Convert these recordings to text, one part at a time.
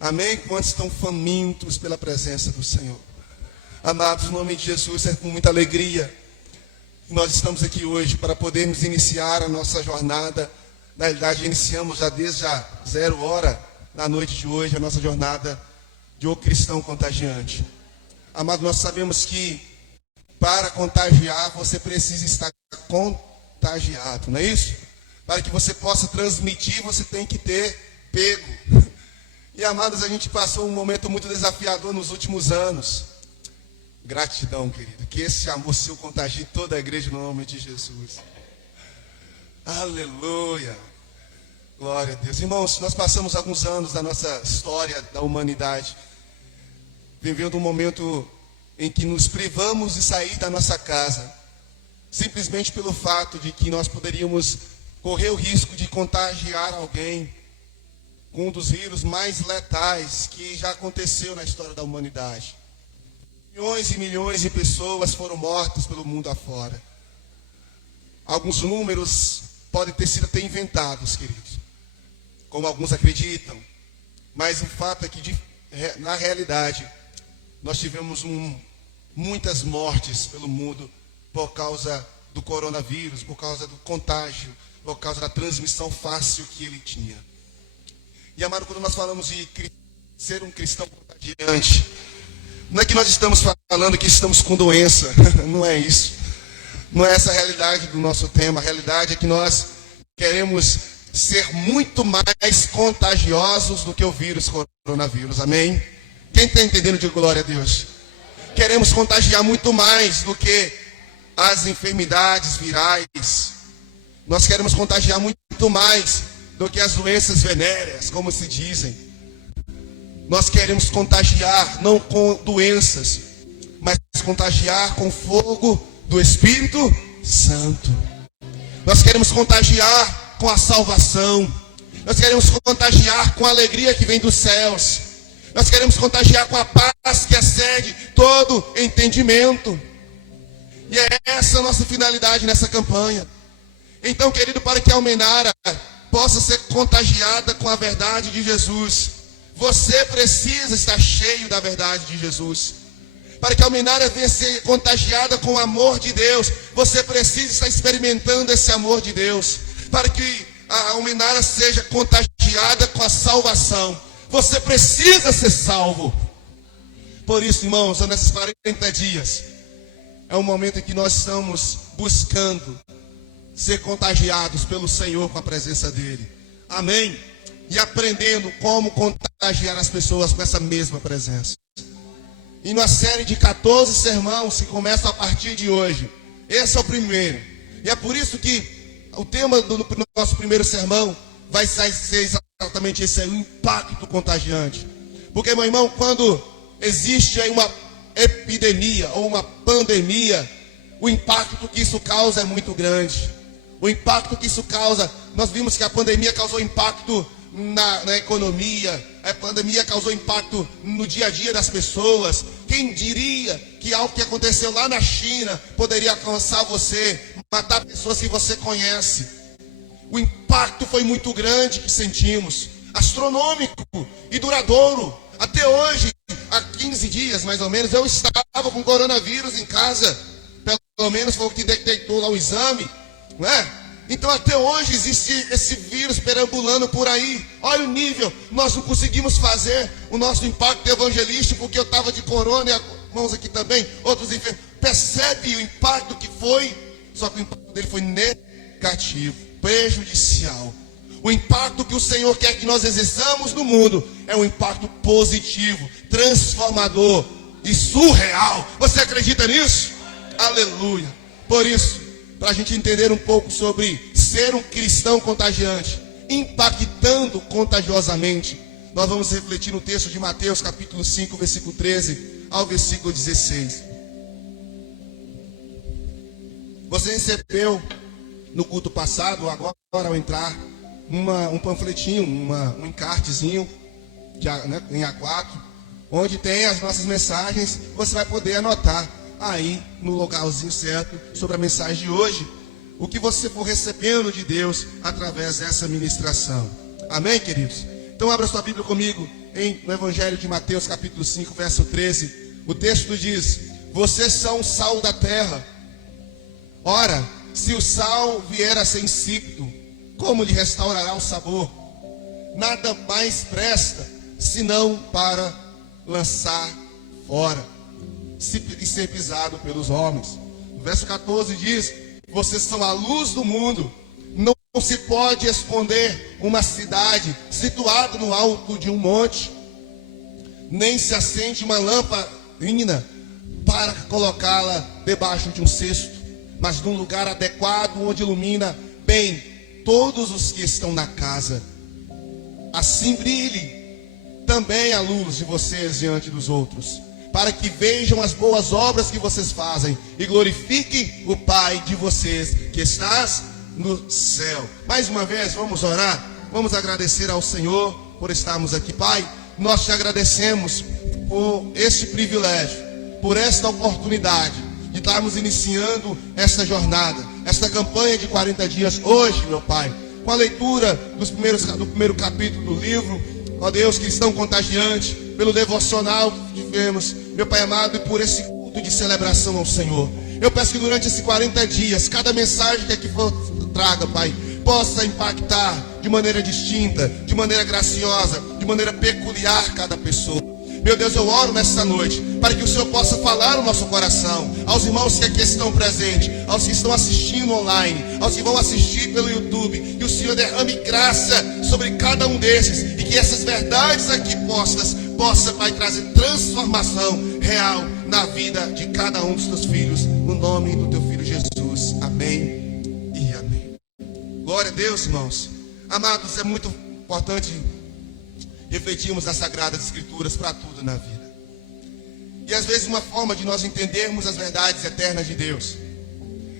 Amém? Quantos estão famintos pela presença do Senhor? Amados, no nome de Jesus, é com muita alegria que nós estamos aqui hoje para podermos iniciar a nossa jornada. Na realidade, iniciamos já desde a 0 hora na noite de hoje a nossa jornada de O Cristão Contagiante. Amados, nós sabemos que para contagiar você precisa estar contagiado, não é isso? Para que você possa transmitir, você tem que ter pego. E amados, a gente passou um momento muito desafiador nos últimos anos. Gratidão, querido, que esse amor seu contagie toda a igreja no nome de Jesus. Aleluia. Glória a Deus. Irmãos, nós passamos alguns anos da nossa história da humanidade vivendo um momento em que nos privamos de sair da nossa casa, simplesmente pelo fato de que nós poderíamos correr o risco de contagiar alguém com um dos vírus mais letais que já aconteceu na história da humanidade. Milhões e milhões de pessoas foram mortas pelo mundo afora. Alguns números podem ter sido até inventados, queridos, como alguns acreditam, mas o fato é que, na realidade, nós tivemos muitas mortes pelo mundo por causa do coronavírus, por causa do contágio, por causa da transmissão fácil que ele tinha. E, amado, quando nós falamos de ser um cristão contagiante, não é que nós estamos falando que estamos com doença, não é isso. Não é essa a realidade do nosso tema. A realidade é que nós queremos ser muito mais contagiosos do que o vírus coronavírus, amém? Quem está entendendo, diga glória a Deus. Queremos contagiar muito mais do que as enfermidades virais. Nós queremos contagiar muito mais do que as doenças venéreas, como se dizem. Nós queremos contagiar não com doenças, mas contagiar com fogo do Espírito Santo. Nós queremos contagiar com a salvação. Nós queremos contagiar com a alegria que vem dos céus. Nós queremos contagiar com a paz que excede todo entendimento. E é essa a nossa finalidade nessa campanha. Então, querido, para que a Almenara possa ser contagiada com a verdade de Jesus, você precisa estar cheio da verdade de Jesus. Para que a Almenara venha ser contagiada com o amor de Deus, você precisa estar experimentando esse amor de Deus. Para que a Almenara seja contagiada com a salvação, você precisa ser salvo. Por isso, irmãos, nesses 40 dias, é um momento em que nós estamos buscando ser contagiados pelo Senhor com a presença dEle. Amém? E aprendendo como contagiar as pessoas com essa mesma presença. E numa série de 14 sermões que começa a partir de hoje. Esse é o primeiro. E é por isso que o tema do nosso primeiro sermão vai ser exatamente esse aí, o impacto contagiante. Porque, meu irmão, quando existe aí uma epidemia ou uma pandemia, o impacto que isso causa é muito grande. O impacto que isso causa, nós vimos que a pandemia causou impacto na economia, a pandemia causou impacto no dia a dia das pessoas. Quem diria que algo que aconteceu lá na China poderia alcançar você, matar pessoas que você conhece? O impacto foi muito grande que sentimos, astronômico e duradouro. Até hoje, há 15 dias mais ou menos, eu estava com coronavírus em casa. Pelo menos foi o que detectou lá o exame, não é? Então até hoje existe esse vírus perambulando por aí. Olha o nível. Nós não conseguimos fazer o nosso impacto evangelístico porque eu estava de corona e irmãos aqui também, outros enfermos. Percebe o impacto que foi? Só que o impacto dele foi negativo, prejudicial. O impacto que o Senhor quer que nós exerçamos no mundo é um impacto positivo, transformador e surreal. Você acredita nisso? Aleluia. Por isso, para a gente entender um pouco sobre ser um cristão contagiante, impactando contagiosamente, nós vamos refletir no texto de Mateus capítulo 5, versículo 13 ao versículo 16. Você recebeu no culto passado, agora ao entrar, um panfletinho, um encartezinho em A4, onde tem as nossas mensagens. Você vai poder anotar aí no localzinho certo sobre a mensagem de hoje, o que você for recebendo de Deus através dessa ministração. Amém, queridos? Então abra sua Bíblia comigo no Evangelho de Mateus, capítulo 5, verso 13, o texto diz: vocês são o sal da terra. Ora, se o sal vier a ser insípido, como lhe restaurará o sabor? Nada mais presta, senão para lançar fora e ser pisado pelos homens. O verso 14 diz: vocês são a luz do mundo. Não se pode esconder uma cidade situada no alto de um monte, nem se acende uma lamparina para colocá-la debaixo de um cesto, mas num lugar adequado, onde ilumina bem todos os que estão na casa. Assim brilhe também a luz de vocês diante dos outros, para que vejam as boas obras que vocês fazem e glorifiquem o Pai de vocês que estás no céu. Mais uma vez, vamos orar, vamos agradecer ao Senhor por estarmos aqui. Pai, nós te agradecemos por este privilégio, por esta oportunidade de estarmos iniciando esta jornada, esta campanha de 40 dias hoje, meu Pai, com a leitura do primeiro capítulo do livro, ó Deus, que estão contagiante, pelo devocional que tivemos, meu Pai amado, e por esse culto de celebração ao Senhor. Eu peço que durante esses 40 dias, cada mensagem que aqui for traga, Pai, possa impactar de maneira distinta, de maneira graciosa, de maneira peculiar cada pessoa. Meu Deus, eu oro nesta noite para que o Senhor possa falar no nosso coração, aos irmãos que aqui estão presentes, aos que estão assistindo online, aos que vão assistir pelo YouTube, que o Senhor derrame graça sobre cada um desses e que essas verdades aqui postas possa, Pai, trazer transformação real na vida de cada um dos teus filhos, no nome do teu filho Jesus. Amém e amém. Glória a Deus, irmãos. Amados, é muito importante refletirmos nas Sagradas Escrituras para tudo na vida. E às vezes uma forma de nós entendermos as verdades eternas de Deus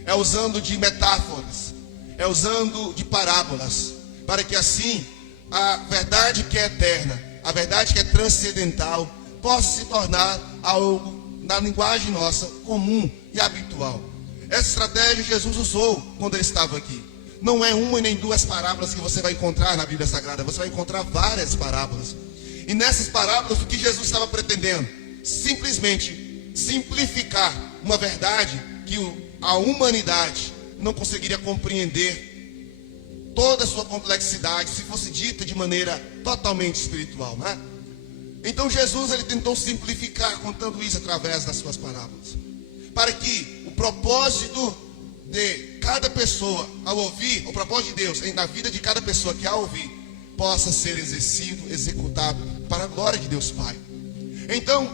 é usando de metáforas, é usando de parábolas, para que assim a verdade que é eterna, a verdade que é transcendental, possa se tornar algo na linguagem nossa comum e habitual. Essa estratégia Jesus usou quando ele estava aqui. Não é uma e nem duas parábolas que você vai encontrar na Bíblia Sagrada, você vai encontrar várias parábolas. E nessas parábolas, o que Jesus estava pretendendo? Simplesmente simplificar uma verdade que a humanidade não conseguiria compreender toda a sua complexidade se fosse dita de maneira totalmente espiritual, não é? Então Jesus, ele tentou simplificar contando isso através das suas parábolas, para que o propósito de cada pessoa ao ouvir, o propósito de Deus na vida de cada pessoa que ao ouvir, possa ser exercido, executado para a glória de Deus Pai. Então,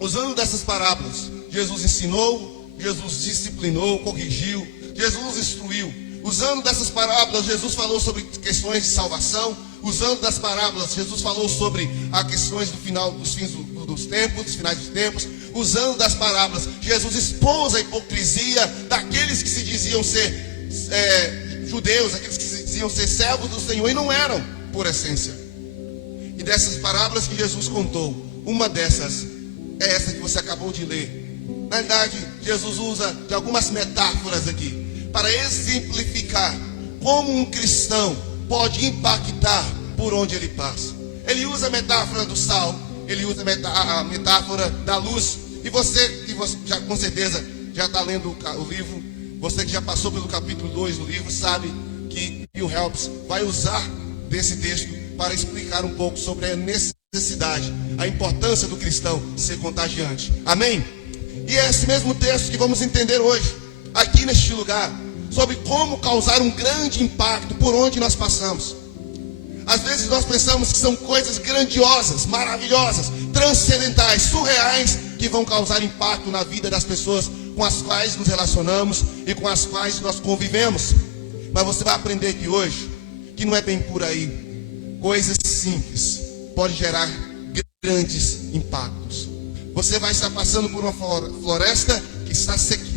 usando dessas parábolas, Jesus ensinou, Jesus disciplinou, corrigiu, Jesus instruiu. Usando dessas parábolas, Jesus falou sobre questões de salvação. Usando das parábolas, Jesus falou sobre as questões dos fins dos tempos, dos finais dos tempos. Usando das parábolas, Jesus expôs a hipocrisia daqueles que se diziam ser judeus, aqueles que se diziam ser servos do Senhor e não eram, por essência. E dessas parábolas que Jesus contou, uma dessas é essa que você acabou de ler. Na verdade, Jesus usa de algumas metáforas aqui para exemplificar como um cristão pode impactar por onde ele passa. Ele usa a metáfora do sal, ele usa a metáfora da luz. E você já com certeza já está lendo o livro, você que já passou pelo capítulo 2 do livro, sabe que Bill Helps vai usar desse texto para explicar um pouco sobre a necessidade, a importância do cristão ser contagiante. Amém? E é esse mesmo texto que vamos entender hoje, aqui neste lugar, sobre como causar um grande impacto por onde nós passamos. Às vezes nós pensamos que são coisas grandiosas, maravilhosas, transcendentais, surreais, que vão causar impacto na vida das pessoas com as quais nos relacionamos e com as quais nós convivemos. Mas você vai aprender aqui hoje que não é bem por aí. Coisas simples podem gerar grandes impactos. Você vai estar passando por uma floresta que está sequinha.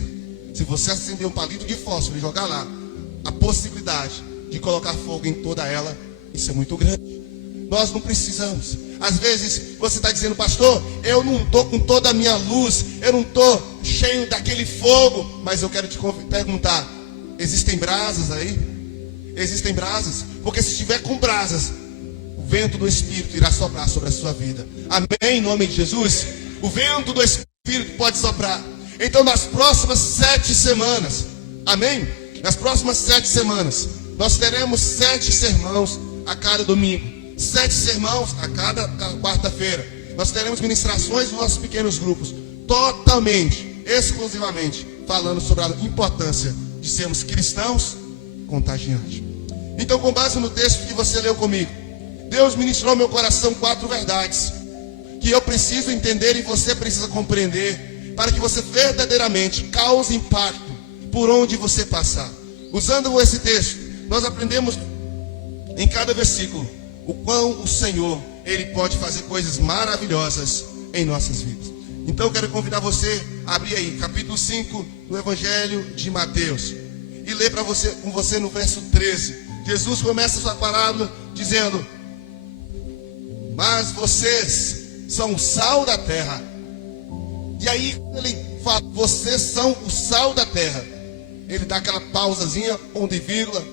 Se você acender um palito de fósforo e jogar lá, a possibilidade de colocar fogo em toda ela, isso é muito grande. Nós não precisamos. Às vezes você está dizendo: pastor, eu não estou com toda a minha luz, eu não estou cheio daquele fogo. Mas eu quero te perguntar: existem brasas aí? Existem brasas? Porque se estiver com brasas, o o vento do Espírito irá soprar sobre a sua vida. Amém? Em nome de Jesus. O vento do Espírito pode soprar. Então, nas próximas 7 semanas, amém? Nas próximas 7 semanas, nós teremos 7 sermãos a cada domingo, 7 sermãos a cada quarta-feira. Nós teremos ministrações nos nossos pequenos grupos, totalmente, exclusivamente, falando sobre a importância de sermos cristãos contagiantes. Então, com base no texto que você leu comigo, Deus ministrou ao meu coração 4 verdades que eu preciso entender e você precisa compreender, para que você verdadeiramente cause impacto por onde você passar. Usando esse texto, nós aprendemos em cada versículo o quão o Senhor, Ele pode fazer coisas maravilhosas em nossas vidas. Então eu quero convidar você a abrir aí, capítulo 5 do Evangelho de Mateus, e ler com você no verso 13. Jesus começa a sua parábola dizendo: mas vocês são o sal da terra. E aí ele fala: vocês são o sal da terra. Ele dá aquela pausazinha, ponto e vírgula,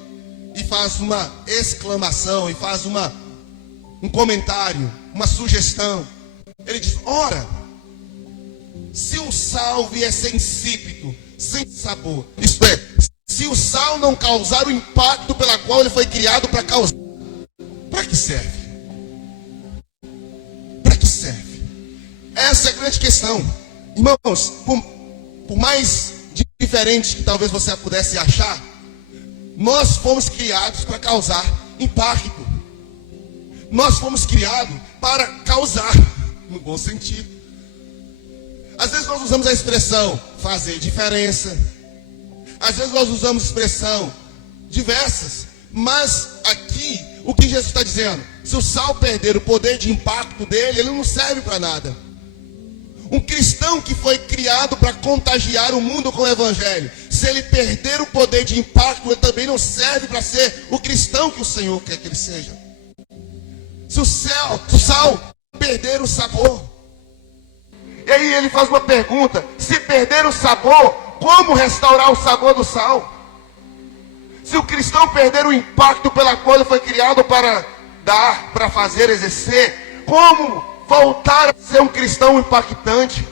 e faz uma exclamação, e faz um comentário, uma sugestão. Ele diz: ora, se o sal vier ser insípido, sem sabor, isto é, se o sal não causar o impacto pela qual ele foi criado para causar, para que serve? Para que serve? Essa é a grande questão. Irmãos, por mais diferente que talvez você pudesse achar, nós fomos criados para causar impacto. Nós fomos criados para causar, no bom sentido. Às vezes nós usamos a expressão fazer diferença. Às vezes nós usamos expressão diversas. Mas aqui, o que Jesus está dizendo? Se o sal perder o poder de impacto dele, ele não serve para nada. Um cristão que foi criado para contagiar o mundo com o Evangelho, se ele perder o poder de impacto, ele também não serve para ser o cristão que o Senhor quer que ele seja. Se o sal perder o sabor. E aí ele faz uma pergunta: se perder o sabor, como restaurar o sabor do sal? Se o cristão perder o impacto pela qual ele foi criado para dar, para fazer, exercer, como voltar a ser um cristão impactante?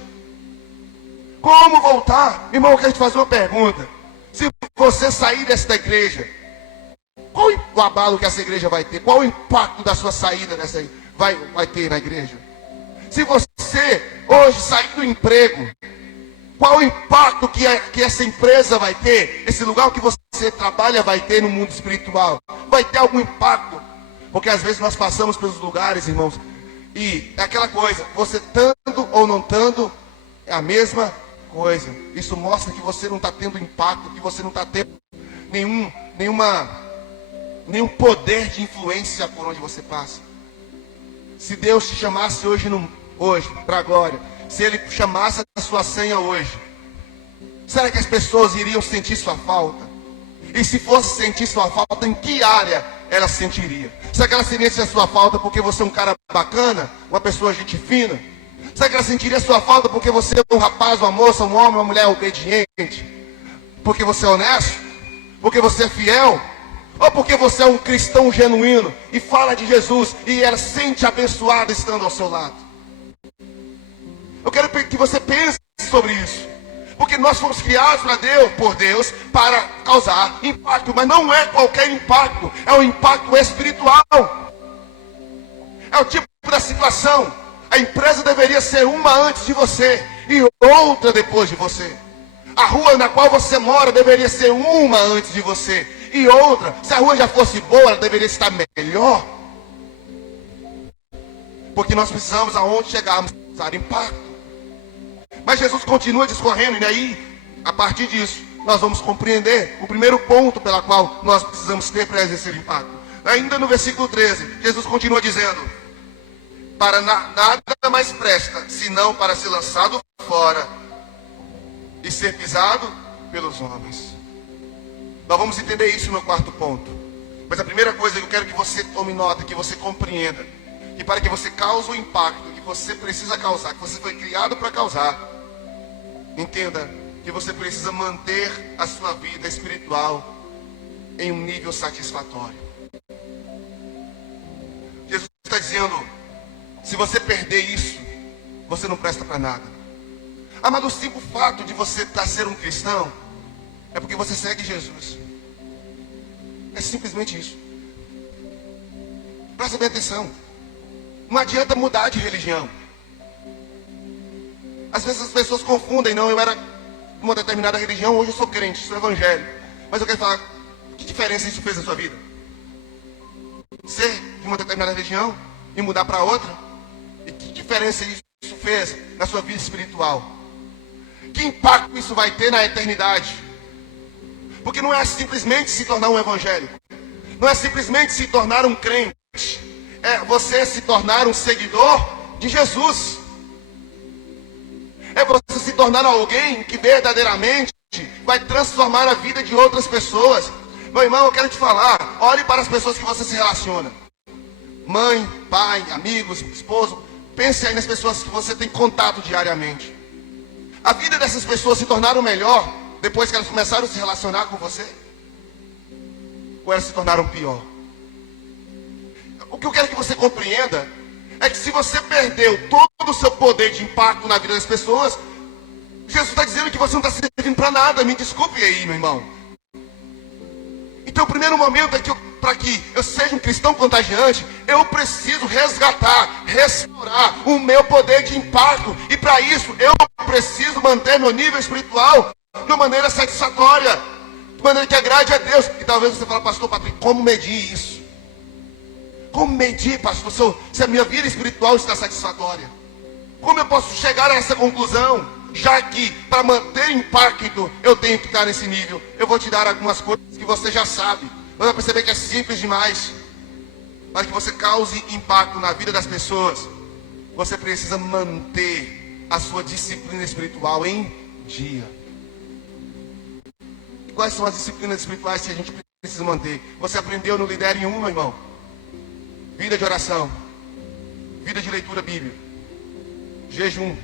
Como voltar? Irmão, eu quero te fazer uma pergunta. Se você sair desta igreja, qual o abalo que essa igreja vai ter? Qual o impacto da sua saída dessa vai ter na igreja? Se você hoje sair do emprego, qual o impacto que essa empresa vai ter? Esse lugar que você trabalha vai ter no mundo espiritual? Vai ter algum impacto? Porque às vezes nós passamos pelos lugares, irmãos, e é aquela coisa, você estando ou não estando, é a mesma coisa. Isso mostra que você não está tendo impacto, que você não está tendo nenhum poder de influência por onde você passa. Se Deus te chamasse hoje para a glória, se Ele chamasse a sua senha hoje, será que as pessoas iriam sentir sua falta? E se fosse sentir sua falta, em que área ela sentiria? Será que ela sentiria sua falta porque você é um cara bacana, uma pessoa gente fina? Será que ela sentiria sua falta porque você é um rapaz, uma moça, um homem, uma mulher obediente? Porque você é honesto? Porque você é fiel? Ou porque você é um cristão genuíno e fala de Jesus e ela se sente abençoada estando ao seu lado? Eu quero que você pense sobre isso. Porque nós fomos criados por Deus para causar impacto. Mas não é qualquer impacto. É um impacto espiritual. É o tipo da situação. A empresa deveria ser uma antes de você e outra depois de você. A rua na qual você mora deveria ser uma antes de você e outra. Se a rua já fosse boa, ela deveria estar melhor. Porque nós precisamos, aonde chegarmos, causar impacto. Mas Jesus continua discorrendo, e aí, a partir disso, nós vamos compreender o primeiro ponto pela qual nós precisamos ter para exercer impacto. Ainda no versículo 13, Jesus continua dizendo: para nada mais presta, senão para ser lançado fora e ser pisado pelos homens. Nós vamos entender isso no quarto ponto. Mas a primeira coisa que eu quero que você tome nota, que você compreenda, que para que você cause o impacto que você precisa causar, que você foi criado para causar, entenda que você precisa manter a sua vida espiritual em um nível satisfatório. Jesus está dizendo: se você perder isso, você não presta para nada. Mas o simples fato de você ser um cristão é porque você segue Jesus. É simplesmente isso. Presta bem atenção. Não adianta mudar de religião. Às vezes as pessoas confundem: não, eu era de uma determinada religião, hoje eu sou crente, sou evangélico. Mas eu quero falar, que diferença isso fez na sua vida? Ser de uma determinada religião e mudar para outra? E que diferença isso fez na sua vida espiritual? Que impacto isso vai ter na eternidade? Porque não é simplesmente se tornar um evangélico, não é simplesmente se tornar um crente, é você se tornar um seguidor de Jesus. É você se tornar alguém que verdadeiramente vai transformar a vida de outras pessoas. Meu irmão, eu quero te falar, olhe para as pessoas que você se relaciona. Mãe, pai, amigos, esposo. Pense aí nas pessoas que você tem contato diariamente. A vida dessas pessoas se tornaram melhor depois que elas começaram a se relacionar com você? Ou elas se tornaram pior? O que eu quero que você compreenda é que se você perdeu todo o seu poder de impacto na vida das pessoas, Jesus está dizendo que você não está servindo para nada. Me desculpe aí, meu irmão. Então o primeiro momento é que para que eu seja um cristão contagiante, eu preciso resgatar, restaurar o meu poder de impacto. E para isso eu preciso manter meu nível espiritual de uma maneira satisfatória, de maneira que agrade a Deus. E talvez você fale: pastor Patrick, como medir isso? Como medir, pastor, se a minha vida espiritual está satisfatória? Como eu posso chegar a essa conclusão? Já que para manter impacto eu tenho que estar nesse nível. Eu vou te dar algumas coisas que você já sabe. Você vai perceber que é simples demais. Para que você cause impacto na vida das pessoas, você precisa manter a sua disciplina espiritual em dia. E quais são as disciplinas espirituais que a gente precisa manter? Você aprendeu no Lidere 1, meu irmão. Vida de oração, vida de leitura bíblica, jejum,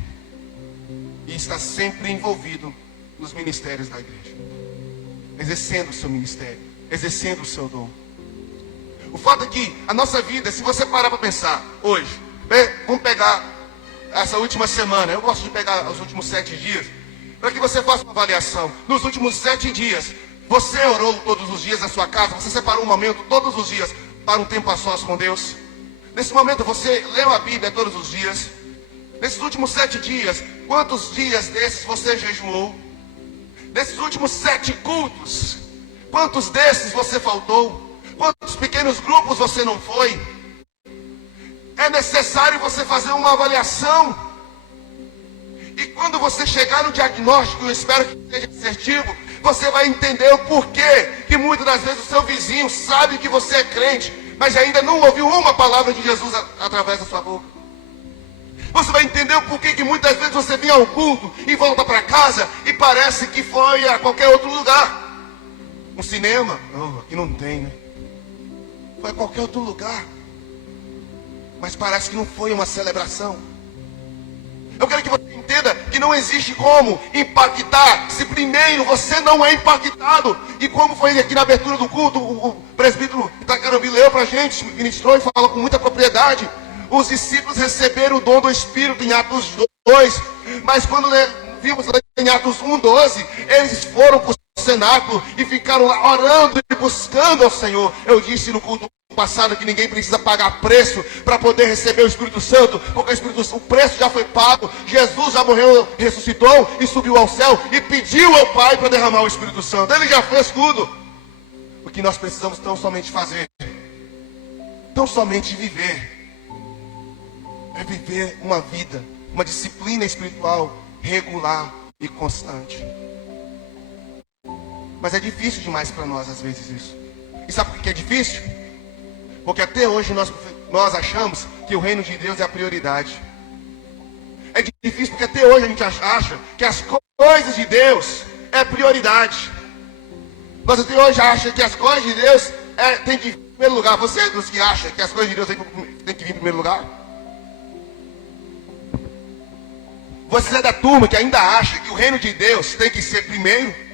e está sempre envolvido nos ministérios da igreja, exercendo o seu ministério, exercendo o seu dom. O fato é que a nossa vida, se você parar para pensar hoje, vamos pegar essa última semana, eu gosto de pegar os últimos 7 dias, para que você faça uma avaliação. Nos últimos 7 dias, você orou todos os dias na sua casa? Você separou um momento todos os dias para um tempo a sós com Deus? Nesse momento você leu a Bíblia todos os dias? Nesses últimos 7 dias, quantos dias desses você jejuou? Nesses últimos 7 cultos, quantos desses você faltou? Quantos pequenos grupos você não foi? É necessário você fazer uma avaliação. E quando você chegar no diagnóstico, eu espero que seja assertivo, você vai entender o porquê que muitas das vezes o seu vizinho sabe que você é crente, mas ainda não ouviu uma palavra de Jesus através da sua boca. Você vai entender o porquê que muitas vezes você vem ao culto e volta para casa e parece que foi a qualquer outro lugar. Um cinema? Não, aqui não tem, né? Foi a qualquer outro lugar. Mas parece que não foi uma celebração. Eu quero que você entenda que não existe como impactar se primeiro você não é impactado. E como foi aqui na abertura do culto, o presbítero Itacarambi leu para a gente, ministrou e falou com muita propriedade. Os discípulos receberam o dom do Espírito em Atos 2. Mas quando vimos em Atos 1:12, eles foram para o cenáculo e ficaram lá orando e buscando ao Senhor. Eu disse no culto passado que ninguém precisa pagar preço para poder receber o Espírito Santo, porque o preço já foi pago. Jesus já morreu, ressuscitou e subiu ao céu e pediu ao Pai para derramar o Espírito Santo. Ele já fez tudo. O que nós precisamos tão somente fazer, tão somente viver, é viver uma vida, uma disciplina espiritual regular e constante. Mas é difícil demais para nós às vezes isso. E sabe por que é difícil? Porque até hoje nós achamos que o reino de Deus é a prioridade. É difícil porque até hoje a gente acha que as coisas de Deus é prioridade. Nós até hoje achamos que as coisas de Deus tem que vir em primeiro lugar. Você é dos que acha que as coisas de Deus tem que vir em primeiro lugar? Você é da turma que ainda acha que o reino de Deus tem que ser primeiro?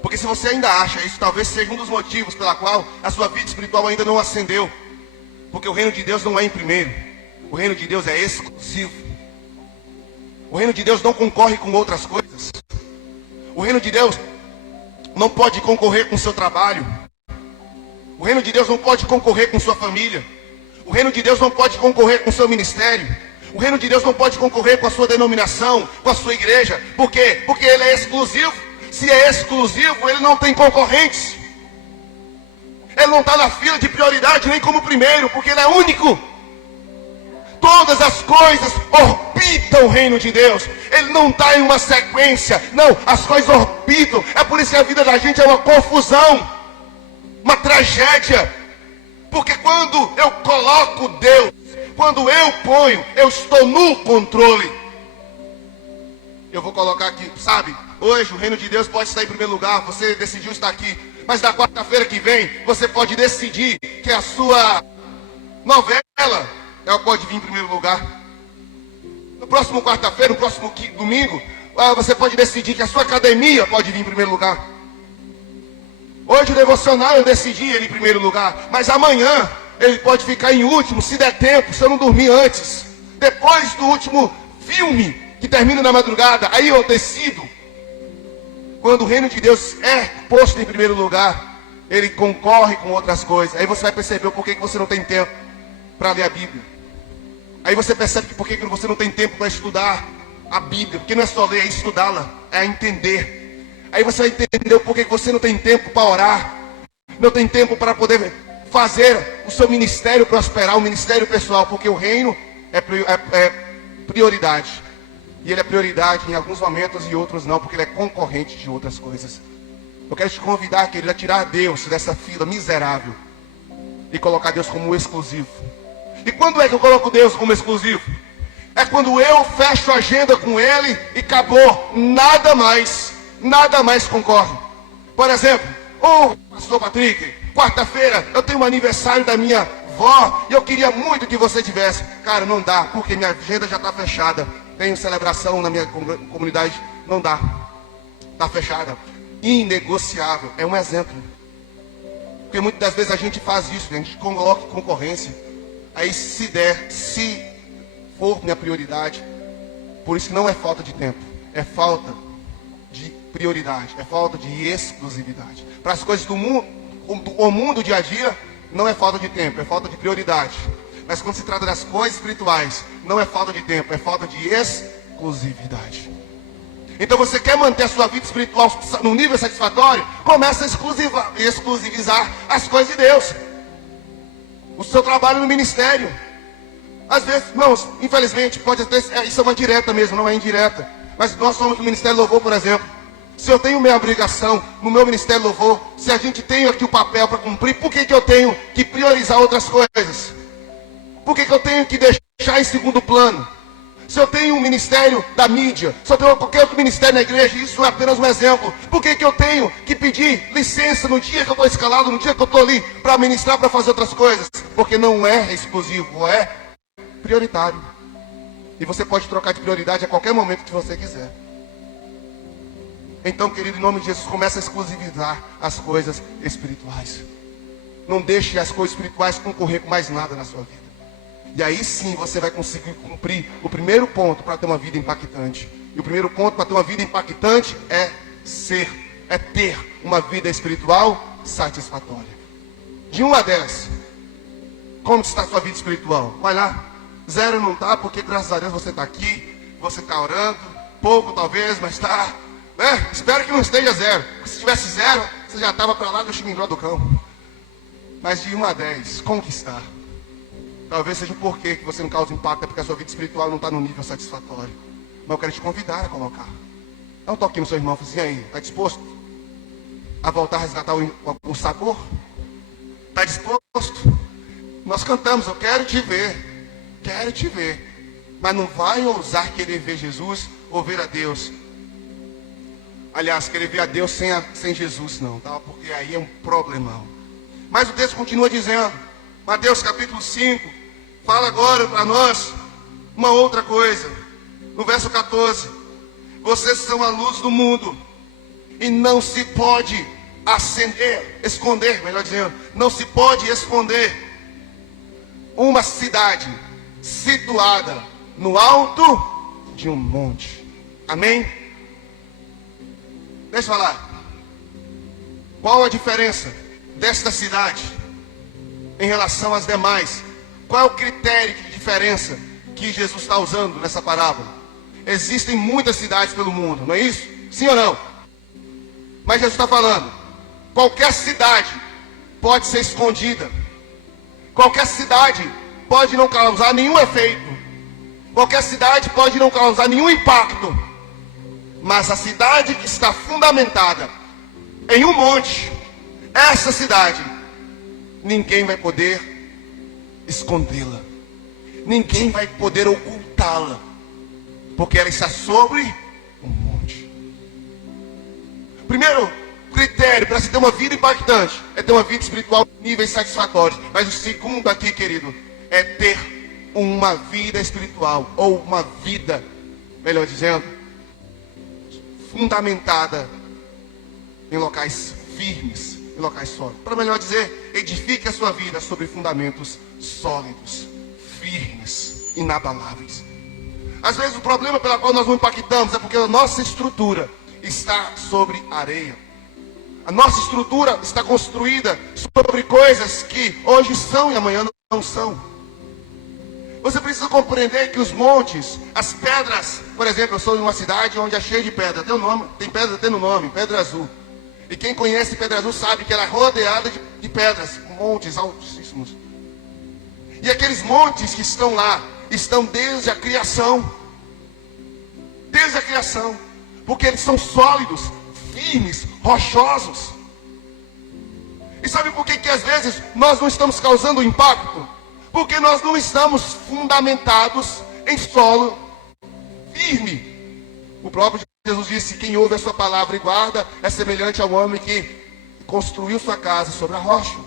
Porque se você ainda acha isso, talvez seja um dos motivos pela qual a sua vida espiritual ainda não ascendeu. Porque o reino de Deus não é em primeiro. O reino de Deus é exclusivo. O reino de Deus não concorre com outras coisas. O reino de Deus não pode concorrer com o seu trabalho. O reino de Deus não pode concorrer com sua família. O reino de Deus não pode concorrer com o seu ministério. O reino de Deus não pode concorrer com a sua denominação, com a sua igreja. Por quê? Porque ele é exclusivo. Se é exclusivo, ele não tem concorrentes. Ele não está na fila de prioridade nem como primeiro, porque ele é único. Todas as coisas orbitam o reino de Deus. Ele não está em uma sequência. Não, as coisas orbitam. É por isso que a vida da gente é uma confusão, uma tragédia. Porque quando eu coloco Deus, quando eu ponho, eu estou no controle. Eu vou colocar aqui, sabe? Hoje o reino de Deus pode estar em primeiro lugar. Você decidiu estar aqui. Mas na quarta-feira que vem, você pode decidir que a sua novela, ela pode vir em primeiro lugar. No próximo quarta-feira, no próximo domingo, você pode decidir que a sua academia pode vir em primeiro lugar. Hoje o devocional eu decidi ele em primeiro lugar. Mas amanhã ele pode ficar em último, se der tempo, se eu não dormir antes. Depois do último filme, que termina na madrugada, aí eu decido. Quando o reino de Deus é posto em primeiro lugar, ele concorre com outras coisas. Aí você vai perceber o porquê que você não tem tempo para ler a Bíblia. Aí você percebe que porquê que você não tem tempo para estudar a Bíblia. Porque não é só ler, é estudá-la, é entender. Aí você vai entender o porquê que você não tem tempo para orar. Não tem tempo para poder fazer o seu ministério prosperar, o ministério pessoal. Porque o reino é prioridade. E ele é prioridade em alguns momentos e outros não, porque ele é concorrente de outras coisas. Eu quero te convidar, querido, a tirar Deus dessa fila miserável e colocar Deus como exclusivo. E quando é que eu coloco Deus como exclusivo? É quando eu fecho a agenda com Ele e acabou. Nada mais concorre. Por exemplo, pastor Patrick, quarta-feira eu tenho um aniversário da minha avó e eu queria muito que você tivesse. Cara, não dá, porque minha agenda já está fechada. Tenho celebração na minha comunidade, não dá. Está fechada. Inegociável. É um exemplo. Porque muitas das vezes a gente faz isso, a gente coloca concorrência. Aí se for minha prioridade. Por isso que não é falta de tempo. É falta de prioridade. É falta de exclusividade. Para as coisas do mundo, o mundo dia a dia, não é falta de tempo, é falta de prioridade. Mas quando se trata das coisas espirituais, não é falta de tempo, é falta de exclusividade. Então você quer manter a sua vida espiritual num nível satisfatório? Começa a exclusivizar as coisas de Deus. O seu trabalho no ministério. Às vezes, irmãos, infelizmente, pode ter, isso é uma direta mesmo, não é indireta. Mas nós somos do Ministério Louvor, por exemplo. Se eu tenho minha obrigação no meu Ministério Louvor, se a gente tem aqui o papel para cumprir, por que eu tenho que priorizar outras coisas? Por que eu tenho que deixar em segundo plano? Se eu tenho um ministério da mídia, se eu tenho qualquer outro ministério na igreja, isso é apenas um exemplo. Por que eu tenho que pedir licença no dia que eu estou escalado, no dia que eu estou ali para ministrar, para fazer outras coisas? Porque não é exclusivo, é prioritário. E você pode trocar de prioridade a qualquer momento que você quiser. Então, querido, em nome de Jesus, comece a exclusivizar as coisas espirituais. Não deixe as coisas espirituais concorrer com mais nada na sua vida. E aí sim você vai conseguir cumprir o primeiro ponto para ter uma vida impactante. E o primeiro ponto para ter uma vida impactante é ter uma vida espiritual satisfatória. De 1 a 10, como está a sua vida espiritual? Vai lá. 0 não está, porque graças a Deus você está aqui, você está orando, pouco talvez, mas está, né? Espero que não esteja 0. Se tivesse 0, você já estava para lá do xilindró do cão. Mas de 1 a 10, como que está? Talvez seja o porquê que você não causa impacto, é porque a sua vida espiritual não está no nível satisfatório. Mas eu quero te convidar a colocar. Dá um toquinho no seu irmão, assim, aí, está disposto a voltar a resgatar o sabor? Está disposto? Nós cantamos, eu quero te ver. Mas não vai ousar querer ver Jesus ou ver a Deus. Aliás, querer ver a Deus sem Jesus não, tá? Porque aí é um problemão. Mas o texto continua dizendo, Mateus capítulo 5, fala agora para nós uma outra coisa. No verso 14, vocês são a luz do mundo e não se pode esconder, melhor dizendo, não se pode esconder uma cidade situada no alto de um monte. Amém? Deixa eu falar. Qual a diferença desta cidade em relação às demais? Qual é o critério de diferença que Jesus está usando nessa parábola? Existem muitas cidades pelo mundo, não é isso? Sim ou não? Mas Jesus está falando, qualquer cidade pode ser escondida. Qualquer cidade pode não causar nenhum efeito. Qualquer cidade pode não causar nenhum impacto. Mas a cidade que está fundamentada em um monte, essa cidade, ninguém vai poder escondê-la. Ninguém vai poder ocultá-la. Porque ela está sobre um monte. Primeiro critério para se ter uma vida impactante é ter uma vida espiritual em níveis satisfatórios. Mas o segundo aqui, querido, é ter uma vida espiritual, ou uma vida, melhor dizendo, fundamentada em locais firmes, em locais sólidos. Para melhor dizer, edifique a sua vida sobre fundamentos sólidos, firmes, inabaláveis. Às vezes o problema pelo qual nós não impactamos é porque a nossa estrutura está sobre areia. A nossa estrutura está construída sobre coisas que hoje são e amanhã não são. Você precisa compreender que os montes, as pedras, por exemplo, eu sou de uma cidade onde é cheio de pedra, tem um nome, tem pedra até no nome, Pedra Azul. E quem conhece Pedra Azul sabe que ela é rodeada de pedras, montes altíssimos. E aqueles montes que estão lá, estão desde a criação. Desde a criação. Porque eles são sólidos, firmes, rochosos. E sabe por que às vezes nós não estamos causando impacto? Porque nós não estamos fundamentados em solo firme. O próprio Jesus disse, quem ouve a sua palavra e guarda é semelhante ao homem que construiu sua casa sobre a rocha.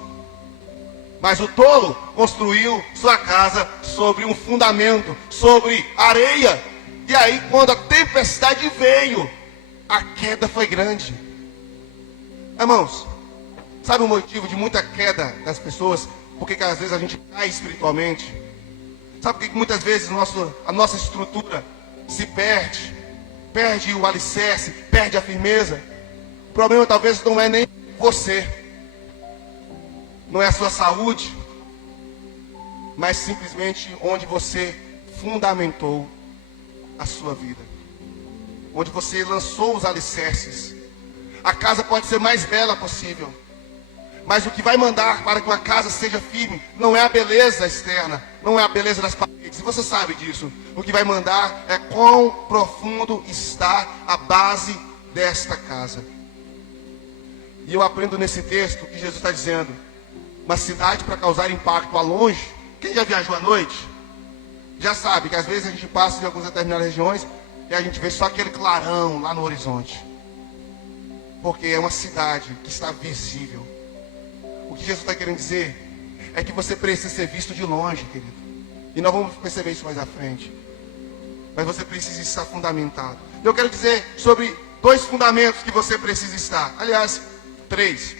Mas o tolo construiu sua casa sobre um fundamento, sobre areia. E aí quando a tempestade veio, a queda foi grande. Irmãos, sabe o motivo de muita queda das pessoas? Porque às vezes a gente cai espiritualmente. Sabe por que muitas vezes a nossa estrutura se perde? Perde o alicerce, perde a firmeza. O problema talvez não é nem você, não é a sua saúde, mas simplesmente onde você fundamentou a sua vida, onde você lançou os alicerces. A casa pode ser mais bela possível, mas o que vai mandar para que uma casa seja firme não é a beleza externa, não é a beleza das paredes. E você sabe disso. O que vai mandar é quão profundo está a base desta casa. E eu aprendo nesse texto que Jesus está dizendo, uma cidade para causar impacto a longe. Quem já viajou à noite, já sabe que às vezes a gente passa em algumas determinadas regiões e a gente vê só aquele clarão lá no horizonte. Porque é uma cidade que está visível. O que Jesus está querendo dizer é que você precisa ser visto de longe, querido. E nós vamos perceber isso mais à frente. Mas você precisa estar fundamentado. Eu quero dizer sobre 2 fundamentos que você precisa estar. Aliás, 3.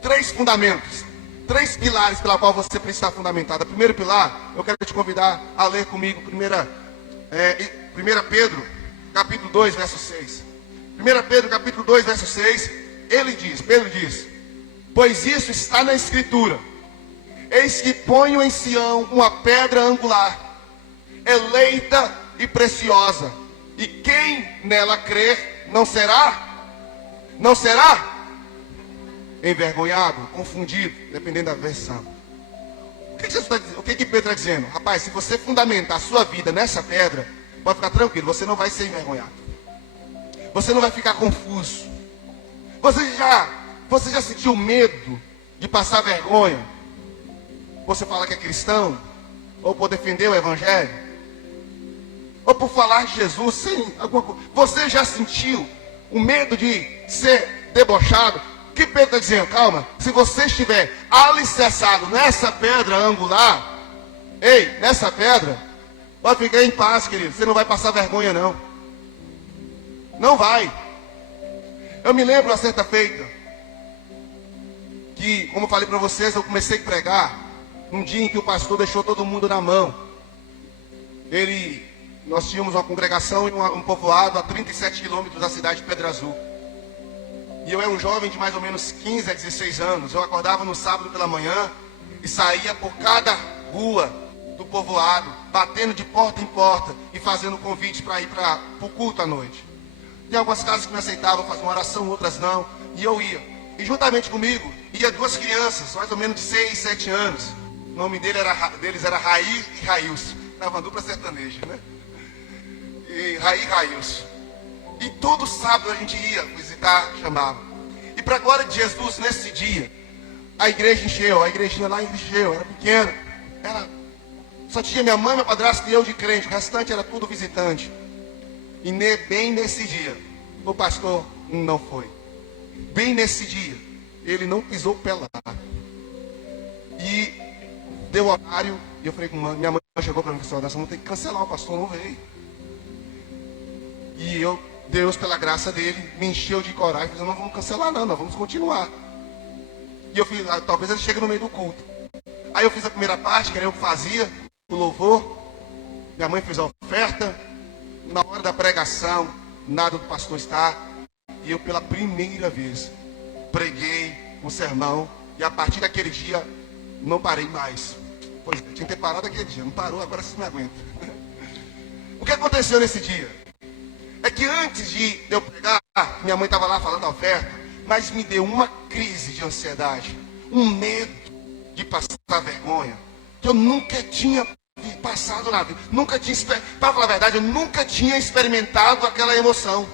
3 fundamentos. 3 pilares pela qual você precisa estar fundamentado. O primeiro pilar, eu quero te convidar a ler comigo 1 Pedro, capítulo 2, verso 6. 1 Pedro, capítulo 2, verso 6. Pedro diz, pois isso está na Escritura. Eis que ponho em Sião uma pedra angular, eleita e preciosa. E quem nela crer não será envergonhado, confundido, dependendo da versão. O que Jesus está dizendo? O que Pedro está dizendo? Rapaz, se você fundamentar a sua vida nessa pedra, pode ficar tranquilo, você não vai ser envergonhado. Você não vai ficar confuso. Você já sentiu medo de passar vergonha? Você fala que é cristão? Ou por defender o evangelho? Ou por falar de Jesus sem alguma coisa? Você já sentiu o medo de ser debochado? O que Pedro está dizendo? Calma, se você estiver alicerçado nessa pedra angular, nessa pedra, pode ficar em paz, querido. Você não vai passar vergonha, não. Não vai. Eu me lembro uma certa feita que, como eu falei para vocês, eu comecei a pregar num dia em que o pastor deixou todo mundo na mão. Nós tínhamos uma congregação em um povoado a 37 quilômetros da cidade de Pedra Azul. E eu era um jovem de mais ou menos 15 a 16 anos. Eu acordava no sábado pela manhã e saía por cada rua do povoado, batendo de porta em porta e fazendo convite para ir para o culto à noite. Tem algumas casas que me aceitavam fazer uma oração, outras não, e eu ia. E juntamente comigo ia duas crianças, mais ou menos de 6, 7 anos. O nome deles era Raí e Railson. Era uma dupla sertaneja, né? E Raí e Railson. E todo sábado a gente ia visitar, chamava. E para a glória de Jesus, nesse dia, a igreja encheu, a igrejinha lá encheu, era pequena. Só tinha minha mãe, meu padrasto e eu de crente, o restante era tudo visitante. E bem nesse dia, o pastor não foi. Bem nesse dia, ele não pisou o pé lá. E deu horário, e eu falei com minha mãe chegou para mim e falou: nós vamos ter que cancelar, o pastor não veio. E Deus, pela graça dele, me encheu de coragem, falou: não vamos cancelar não, nós vamos continuar. E eu fiz, talvez ele chegue no meio do culto. Aí eu fiz a primeira parte, que era eu que fazia, o louvor. Minha mãe fez a oferta. Na hora da pregação, nada do pastor estar. E eu pela primeira vez preguei um sermão. E a partir daquele dia, não parei mais. Pois tinha que ter parado aquele dia, não parou, agora vocês não aguentam. O que aconteceu nesse dia? É que antes de eu pregar, minha mãe estava lá falando a oferta, mas me deu uma crise de ansiedade, um medo de passar vergonha, que eu nunca tinha passado na vida, para falar a verdade, eu nunca tinha experimentado aquela emoção.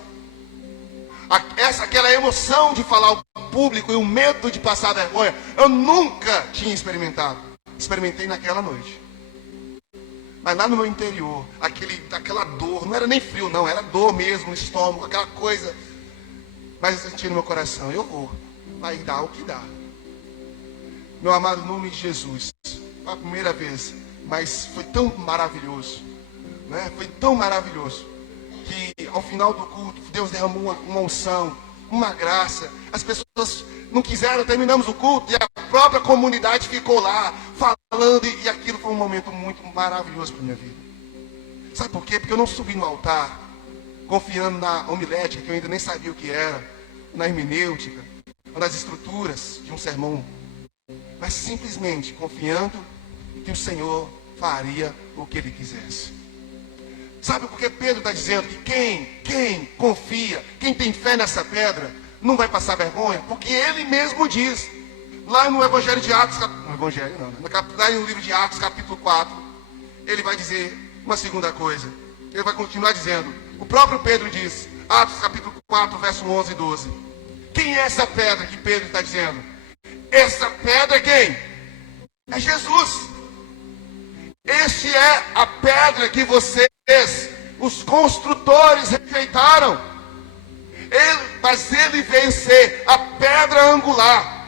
Aquela emoção de falar ao público e o medo de passar vergonha, eu nunca tinha experimentado. Experimentei naquela noite. Mas lá no meu interior, aquela dor, não era nem frio não, era dor mesmo no estômago, aquela coisa. Mas eu senti no meu coração: eu vou, vai dar o que dá. Meu amado, em nome de Jesus, foi a primeira vez, mas foi tão maravilhoso, né? Foi tão maravilhoso, que ao final do culto, Deus derramou uma unção, uma graça. As pessoas não quiseram, terminamos o culto e a própria comunidade ficou lá falando, e aquilo foi um momento muito maravilhoso para minha vida. Sabe por quê? Porque eu não subi no altar confiando na homilética, que eu ainda nem sabia o que era, na hermenêutica, ou nas estruturas de um sermão, mas simplesmente confiando que o Senhor faria o que Ele quisesse. Sabe por que Pedro está dizendo que quem confia, quem tem fé nessa pedra, não vai passar vergonha? Porque ele mesmo diz, lá no Evangelho de Atos, lá no livro de Atos, capítulo 4, ele vai dizer uma segunda coisa. Ele vai continuar dizendo, o próprio Pedro diz, Atos capítulo 4, verso 11 e 12. Quem é essa pedra que Pedro está dizendo? Essa pedra é quem? É Jesus. Este é a pedra que vocês, os construtores, rejeitaram. Mas ele veio ser a pedra angular.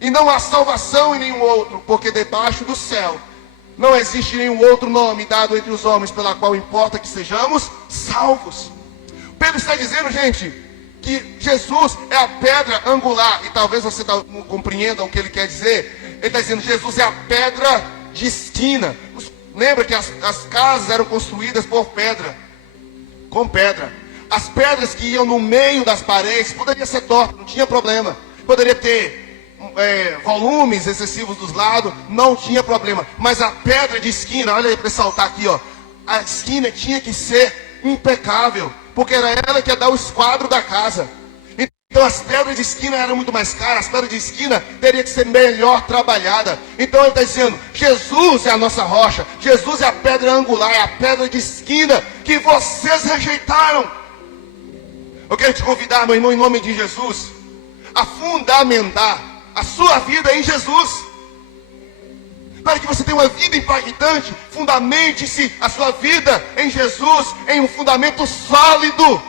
E não há salvação em nenhum outro, porque debaixo do céu não existe nenhum outro nome dado entre os homens pela qual importa que sejamos salvos. Pedro está dizendo, gente, que Jesus é a pedra angular. E talvez você não compreenda o que ele quer dizer. Ele está dizendo, Jesus é a pedra de esquina. Lembra que as casas eram construídas por pedra, com pedra. As pedras que iam no meio das paredes, poderia ser torta, não tinha problema. Poderia ter volumes excessivos dos lados, não tinha problema. Mas a pedra de esquina, olha aí para ressaltar aqui, ó, a esquina tinha que ser impecável, porque era ela que ia dar o esquadro da casa. Então as pedras de esquina eram muito mais caras, as pedras de esquina teriam que ser melhor trabalhada. Então ele está dizendo, Jesus é a nossa rocha, Jesus é a pedra angular, é a pedra de esquina que vocês rejeitaram. Eu quero te convidar, meu irmão, em nome de Jesus, a fundamentar a sua vida em Jesus. Para que você tenha uma vida impactante, fundamente-se a sua vida em Jesus, em um fundamento sólido.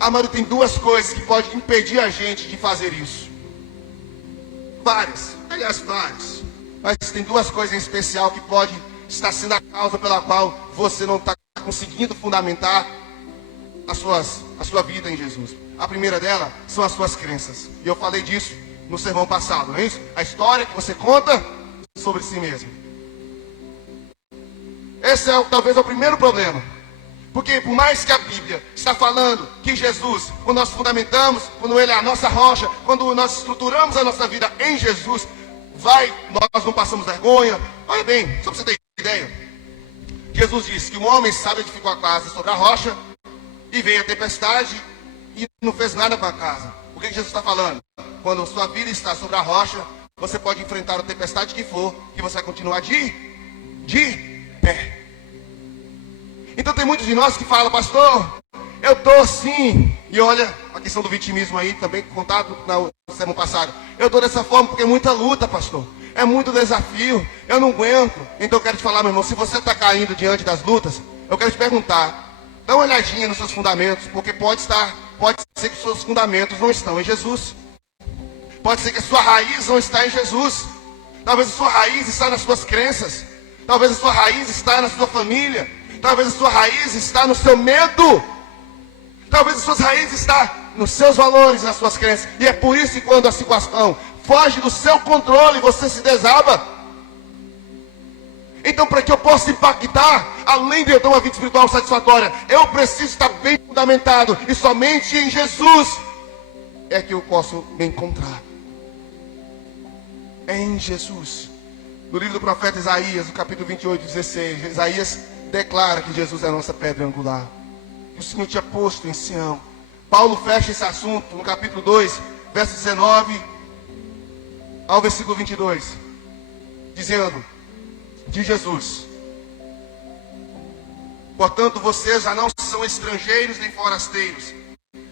Amado, tem duas coisas que podem impedir a gente de fazer isso. Várias, aliás, várias. Mas tem duas coisas em especial que podem estar sendo a causa pela qual você não está conseguindo fundamentar a sua vida em Jesus. A primeira dela são as suas crenças. E eu falei disso no sermão passado, não é isso? A história que você conta sobre si mesmo. Esse é talvez o primeiro problema. Porque por mais que a Bíblia está falando que Jesus, quando nós fundamentamos, quando Ele é a nossa rocha, quando nós estruturamos a nossa vida em Jesus, nós não passamos vergonha. Olha bem, só para você ter ideia, Jesus disse que um homem sabe edificar a casa sobre a rocha, e veio a tempestade e não fez nada com a casa. O que Jesus está falando? Quando a sua vida está sobre a rocha, você pode enfrentar a tempestade que for, que você vai continuar de pé. Então tem muitos de nós que falam, pastor, eu estou assim. E olha, a questão do vitimismo aí, também contado no semana passada. Eu estou dessa forma porque é muita luta, pastor. É muito desafio, eu não aguento. Então eu quero te falar, meu irmão, se você está caindo diante das lutas, eu quero te perguntar, dá uma olhadinha nos seus fundamentos, porque pode ser que os seus fundamentos não estão em Jesus. Pode ser que a sua raiz não está em Jesus. Talvez a sua raiz está nas suas crenças. Talvez a sua raiz está na sua família. Talvez a sua raiz está no seu medo. Talvez as suas raízes está nos seus valores, nas suas crenças. E é por isso que quando a situação foge do seu controle, você se desaba. Então, para que eu possa impactar, além de eu ter uma vida espiritual satisfatória, eu preciso estar bem fundamentado. E somente em Jesus é que eu posso me encontrar. É em Jesus. No livro do profeta Isaías, no capítulo 28, 16, Isaías declara que Jesus é a nossa pedra angular. Que o Senhor tinha posto em Sião. Paulo fecha esse assunto no capítulo 2, verso 19 ao versículo 22, dizendo de Jesus: portanto, vocês já não são estrangeiros nem forasteiros,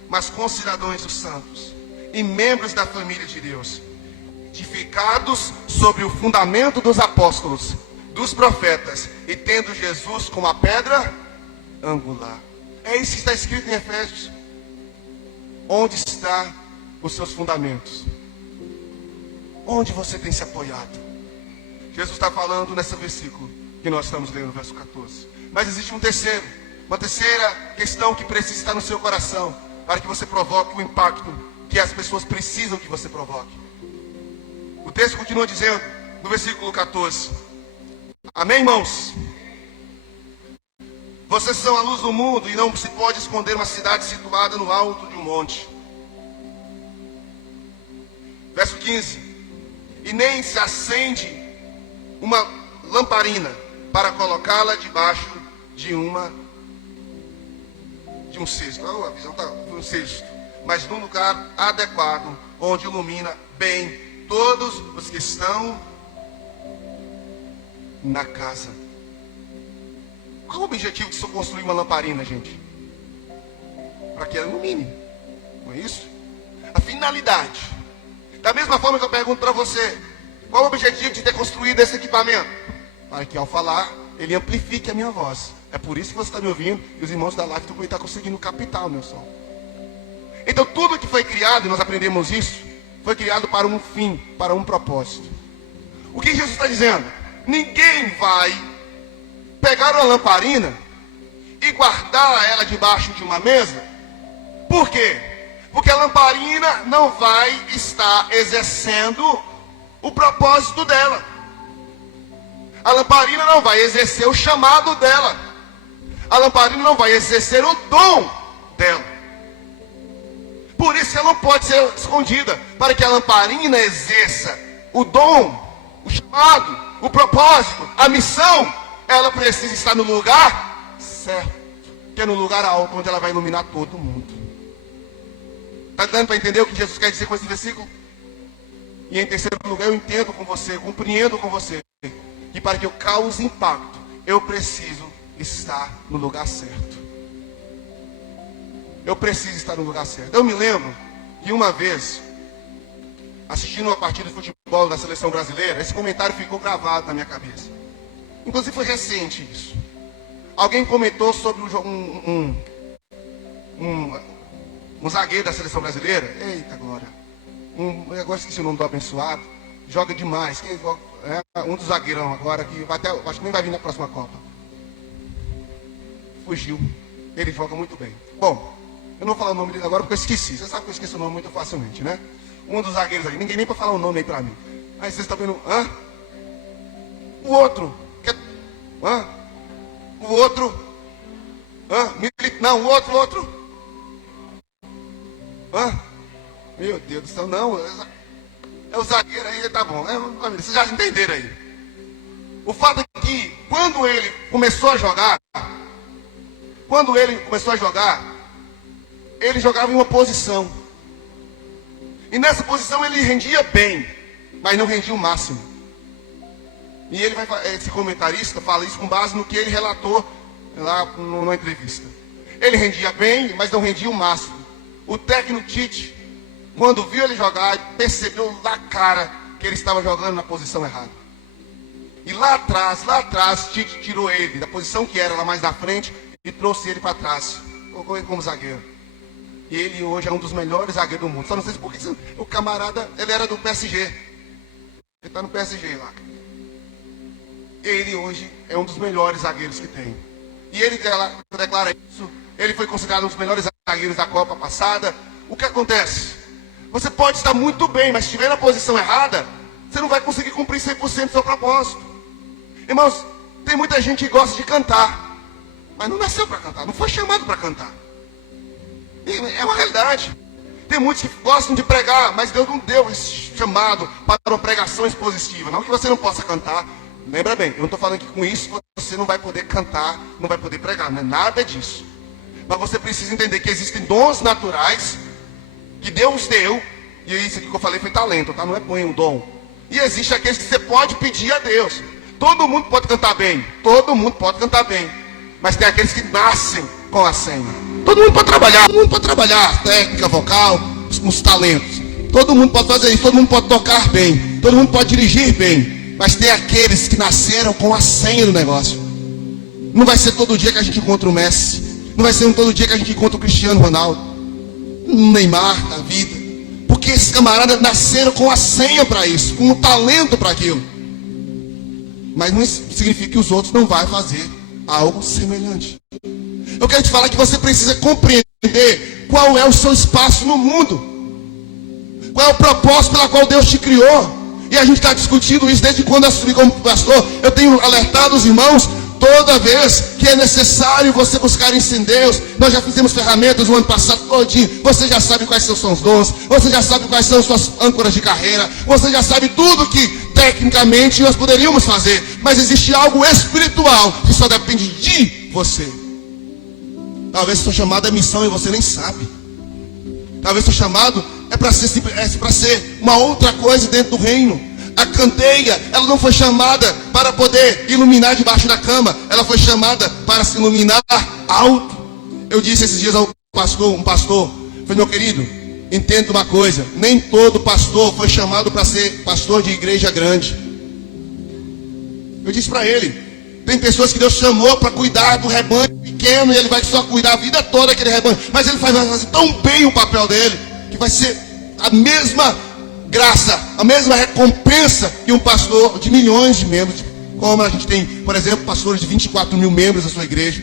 mas concidadãos dos santos e membros da família de Deus, edificados sobre o fundamento dos apóstolos, dos profetas, e tendo Jesus como a pedra angular. É isso que está escrito em Efésios. Onde estão os seus fundamentos? Onde você tem se apoiado? Jesus está falando nesse versículo que nós estamos lendo, verso 14. Mas existe uma terceira questão que precisa estar no seu coração, para que você provoque o impacto que as pessoas precisam que você provoque. O texto continua dizendo, no versículo 14: amém, irmãos? Vocês são a luz do mundo, e não se pode esconder uma cidade situada no alto de um monte. Verso 15: e nem se acende uma lamparina para colocá-la debaixo de um cesto. A visão está um cesto, mas num lugar adequado, onde ilumina bem todos os que estão na casa. Qual o objetivo de se construir uma lamparina, gente? Para que ela ilumine, não é isso? A finalidade. Da mesma forma que eu pergunto para você, qual o objetivo de ter construído esse equipamento? Para que ao falar, ele amplifique a minha voz. É por isso que você está me ouvindo, e os irmãos da live também estão conseguindo captar o meu som. Então tudo que foi criado, e nós aprendemos isso, foi criado para um fim, para um propósito. O que Jesus está dizendo? Ninguém vai pegar uma lamparina e guardar ela debaixo de uma mesa. Por quê? Porque a lamparina não vai estar exercendo o propósito dela. A lamparina não vai exercer o chamado dela. A lamparina não vai exercer o dom dela. Por isso ela não pode ser escondida. Para que a lamparina exerça o dom, o chamado, o propósito, a missão, ela precisa estar no lugar certo, que é no lugar alto, onde ela vai iluminar todo mundo. Está dando para entender o que Jesus quer dizer com esse versículo? E em terceiro lugar, eu entendo com você, eu compreendo com você, que para que eu cause impacto, eu preciso estar no lugar certo. Eu preciso estar no lugar certo. Eu me lembro que uma vez, assistindo uma partida de futebol da seleção brasileira, esse comentário ficou gravado na minha cabeça. Inclusive foi recente isso. Alguém comentou sobre um zagueiro da seleção brasileira. Eita glória. Agora esqueci o nome do abençoado. Joga demais. Um dos zagueirão agora que vai até, acho que nem vai vir na próxima Copa. Fugiu. Ele joga muito bem. Bom, eu não vou falar o nome dele agora porque eu esqueci. Você sabe que eu esqueço o nome muito facilmente, né? Um dos zagueiros ali. Ninguém nem para falar o nome aí para mim. Aí vocês estão vendo. Hã? O outro. Hã? O outro. Hã? Não, o outro. Hã? Meu Deus do céu, não. É o zagueiro aí, tá bom. Vocês já entenderam aí. O fato é que quando ele começou a jogar, ele jogava em uma posição. E nessa posição ele rendia bem, mas não rendia o máximo. E esse comentarista fala isso com base no que ele relatou lá numa entrevista. Ele rendia bem, mas não rendia o máximo. O técnico Tite, quando viu ele jogar, percebeu na cara que ele estava jogando na posição errada. E lá atrás, Tite tirou ele da posição que era lá mais na frente e trouxe ele para trás. Colocou ele como zagueiro. E ele hoje é um dos melhores zagueiros do mundo. Só não sei se porque o camarada, ele era do PSG. Ele está no PSG lá. Ele hoje é um dos melhores zagueiros que tem. E ele declara isso. Ele foi considerado um dos melhores zagueiros da Copa passada. O que acontece? Você pode estar muito bem, mas se estiver na posição errada, você não vai conseguir cumprir 100% do seu propósito. Irmãos, tem muita gente que gosta de cantar, mas não nasceu para cantar, não foi chamado para cantar. É uma realidade. Tem muitos que gostam de pregar, mas Deus não deu esse chamado para uma pregação expositiva. Não que você não possa cantar. Lembra bem, eu não estou falando que com isso você não vai poder cantar, não vai poder pregar, não é nada disso. Mas você precisa entender que existem dons naturais que Deus deu, e isso aqui que eu falei foi talento, tá? Não é põe um dom. E existe aqueles que você pode pedir a Deus. Todo mundo pode cantar bem, mas tem aqueles que nascem com a senha. Todo mundo pode trabalhar técnica, vocal, os talentos. Todo mundo pode fazer isso, todo mundo pode tocar bem, todo mundo pode dirigir bem. Mas tem aqueles que nasceram com a senha do negócio. Não vai ser todo dia que a gente encontra o Messi. Não vai ser todo dia que a gente encontra o Cristiano Ronaldo, o Neymar da vida. Porque esses camaradas nasceram com a senha para isso, com o talento para aquilo. Mas não significa que os outros não vão fazer algo semelhante. Eu quero te falar que você precisa compreender qual é o seu espaço no mundo. Qual é o propósito pela qual Deus te criou. E a gente está discutindo isso desde quando assumi como pastor. Eu tenho alertado os irmãos toda vez que é necessário você buscar isso em Deus. Nós já fizemos ferramentas no ano passado todinho. Você já sabe quais são os dons. Você já sabe quais são as suas âncoras de carreira. Você já sabe tudo que tecnicamente nós poderíamos fazer. Mas existe algo espiritual que só depende de você. Talvez seu chamado é missão e você nem sabe. Talvez seu chamado é para ser uma outra coisa dentro do reino. A candeia, ela não foi chamada para poder iluminar debaixo da cama. Ela foi chamada para se iluminar alto. Eu disse esses dias ao pastor, um pastor, falei, meu querido, entenda uma coisa, nem todo pastor foi chamado para ser pastor de igreja grande. Eu disse para ele, tem pessoas que Deus chamou para cuidar do rebanho pequeno, e ele vai só cuidar a vida toda daquele rebanho, mas ele vai fazer tão bem o papel dele, que vai ser a mesma graça, a mesma recompensa que um pastor de milhões de membros, como a gente tem, por exemplo, pastores de 24 mil membros na sua igreja.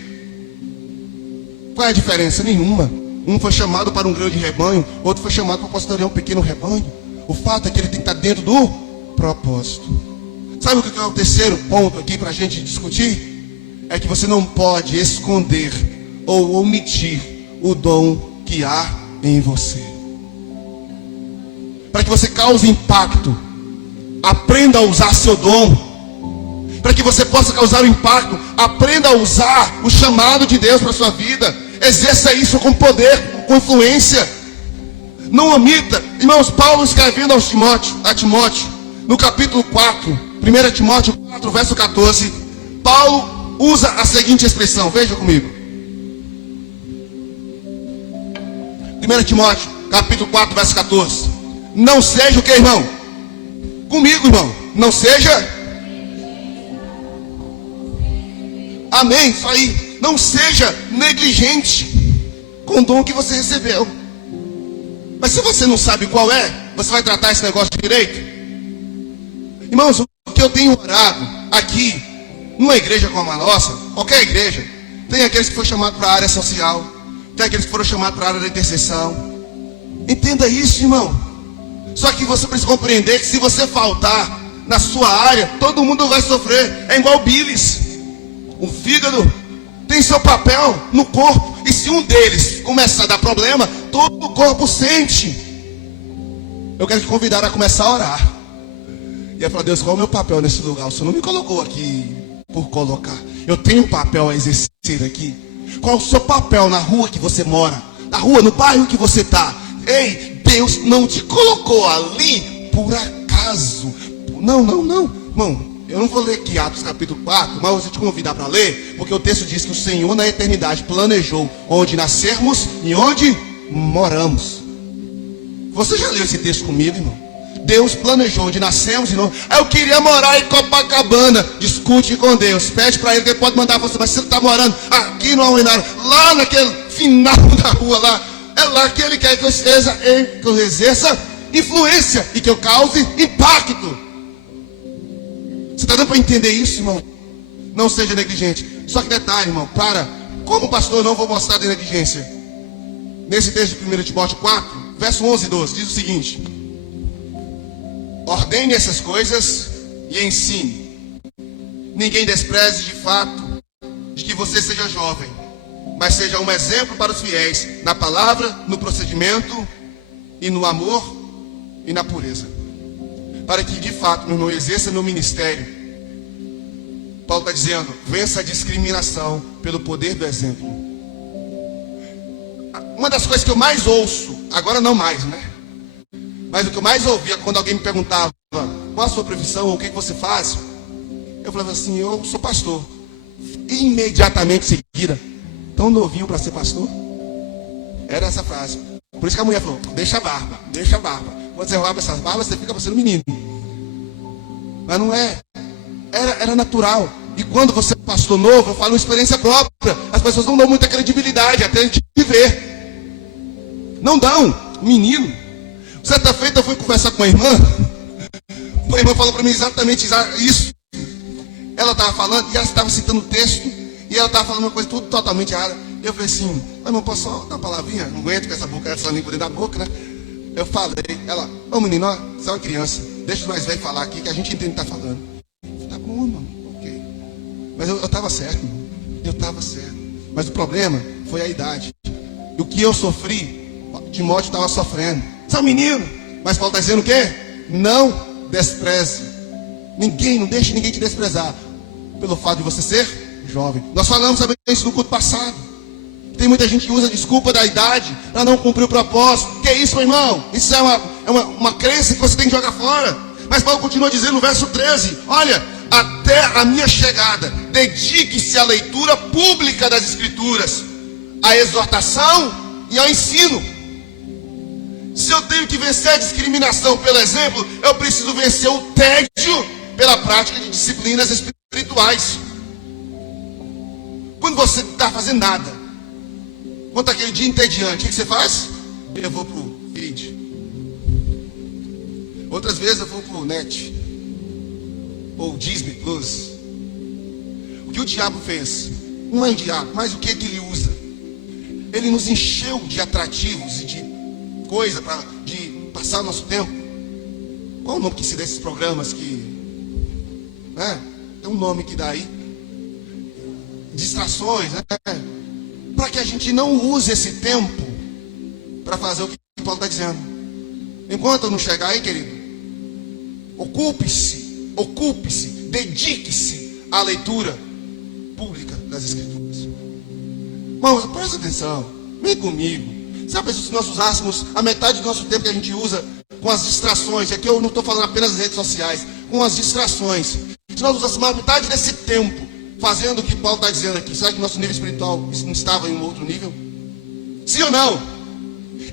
Qual é a diferença? Nenhuma. Um foi chamado para um grande rebanho, outro foi chamado para pastorear um pequeno rebanho. O fato é que ele tem que estar dentro do propósito. Sabe o que é o terceiro ponto aqui para a gente discutir? É que você não pode esconder ou omitir o dom que há em você. Para que você cause impacto, aprenda a usar seu dom. Para que você possa causar um impacto, aprenda a usar o chamado de Deus para a sua vida. Exerça isso com poder, com influência. Não omita. Irmãos, Paulo escrevendo a Timóteo, no capítulo 4, 1 Timóteo 4, verso 14, Paulo usa a seguinte expressão, veja comigo. 1 Timóteo, capítulo 4, verso 14. Não seja o que, irmão? Comigo, irmão. Não seja. Amém, isso aí. Não seja negligente com o dom que você recebeu. Mas se você não sabe qual é, você vai tratar esse negócio direito? Irmãos, o que eu tenho orado aqui, numa igreja como a nossa, qualquer igreja, tem aqueles que foram chamados para a área social, tem aqueles que foram chamados para a área da intercessão. Entenda isso, irmão. Só que você precisa compreender que se você faltar na sua área, todo mundo vai sofrer. É igual bilis. O fígado tem seu papel no corpo. E se um deles começar a dar problema, todo o corpo sente. Eu quero te convidar a começar a orar. E a falar: Deus, qual é o meu papel nesse lugar? O Senhor não me colocou aqui por colocar. Eu tenho um papel a exercer aqui. Qual é o seu papel na rua que você mora? Na rua, no bairro que você está? Ei, Deus não te colocou ali por acaso. Não. Irmão, eu não vou ler aqui Atos capítulo 4, mas eu vou te convidar para ler, porque o texto diz que o Senhor na eternidade planejou onde nascermos e onde moramos. Você já leu esse texto comigo, irmão? Deus planejou onde nascemos e não. Eu queria morar em Copacabana. Discute com Deus. Pede para Ele que Ele pode mandar você. Mas se Ele está morando aqui no Almenara, lá naquele final da rua lá, é lá que Ele quer que eu exerça influência e que eu cause impacto. Você está dando para entender isso, irmão? Não seja negligente. Só que detalhe, irmão, como pastor eu não vou mostrar de negligência. Nesse texto de 1 Timóteo 4, verso 11 e 12, diz o seguinte: ordene essas coisas e ensine. Ninguém despreze de fato de que você seja jovem, mas seja um exemplo para os fiéis na palavra, no procedimento e no amor e na pureza. Para que de fato meu irmão exerça meu ministério. Paulo está dizendo: vença a discriminação pelo poder do exemplo. Uma das coisas que eu mais ouço, agora não mais, né? Mas o que eu mais ouvia quando alguém me perguntava: qual a sua profissão, o que você faz? Eu falava assim: eu sou pastor. Imediatamente em seguida: tão novinho para ser pastor? Era essa frase. Por isso que a mulher falou: deixa a barba, deixa a barba. Quando você rouba essas barbas, você fica parecendo menino. Mas não é. Era natural. E quando você é pastor novo, eu falo uma experiência própria. As pessoas não dão muita credibilidade até a gente ver. Não dão. Menino. Certa feita eu fui conversar com a irmã. A irmã falou para mim exatamente isso. Ela estava falando e ela estava citando o texto. E ela estava falando uma coisa tudo totalmente errada. Eu falei assim: irmão, posso só dar uma palavrinha? Não aguento com essa boca, essa língua dentro da boca, né? Eu falei. Ela: ô menino, ó, você é uma criança. Deixa os mais velhos falar aqui que a gente entende o que está falando. Eu falei: tá bom, irmão, ok. Mas eu estava certo, irmão. Eu estava certo. Mas o problema foi a idade. E o que eu sofri, Timóteo estava sofrendo. Você é um menino. Mas Paulo está dizendo o quê? Não despreze. Não deixe ninguém te desprezar pelo fato de você ser jovem. Nós falamos também isso no culto passado. Tem muita gente que usa a desculpa da idade para não cumprir o propósito. Que é isso, meu irmão? Isso é uma crença que você tem que jogar fora. Mas Paulo continua dizendo no verso 13: olha, até a minha chegada, dedique-se à leitura pública das Escrituras, à exortação e ao ensino. Se eu tenho que vencer a discriminação pelo exemplo, eu preciso vencer o tédio pela prática de disciplinas espirituais. Quando você não está fazendo nada, quando aquele dia entediante, o que você faz? Eu vou para o feed. Outras vezes eu vou para o net, ou Disney Plus. O que o diabo fez? Não é o diabo, mas o que ele usa? Ele nos encheu de atrativos e de coisa de passar o nosso tempo. Qual o nome que se dá esses programas que... tem um nome que dá aí. Distrações, né? Para que a gente não use esse tempo para fazer o que Paulo está dizendo. Enquanto não chegar aí, querido, ocupe-se, dedique-se à leitura pública das Escrituras. Irmãos, presta atenção, vem comigo. Sabe se nós usássemos a metade do nosso tempo que a gente usa com as distrações, aqui eu não estou falando apenas das redes sociais, com as distrações, se nós usássemos a metade desse tempo fazendo o que Paulo está dizendo aqui, será que nosso nível espiritual não estava em um outro nível? Sim ou não?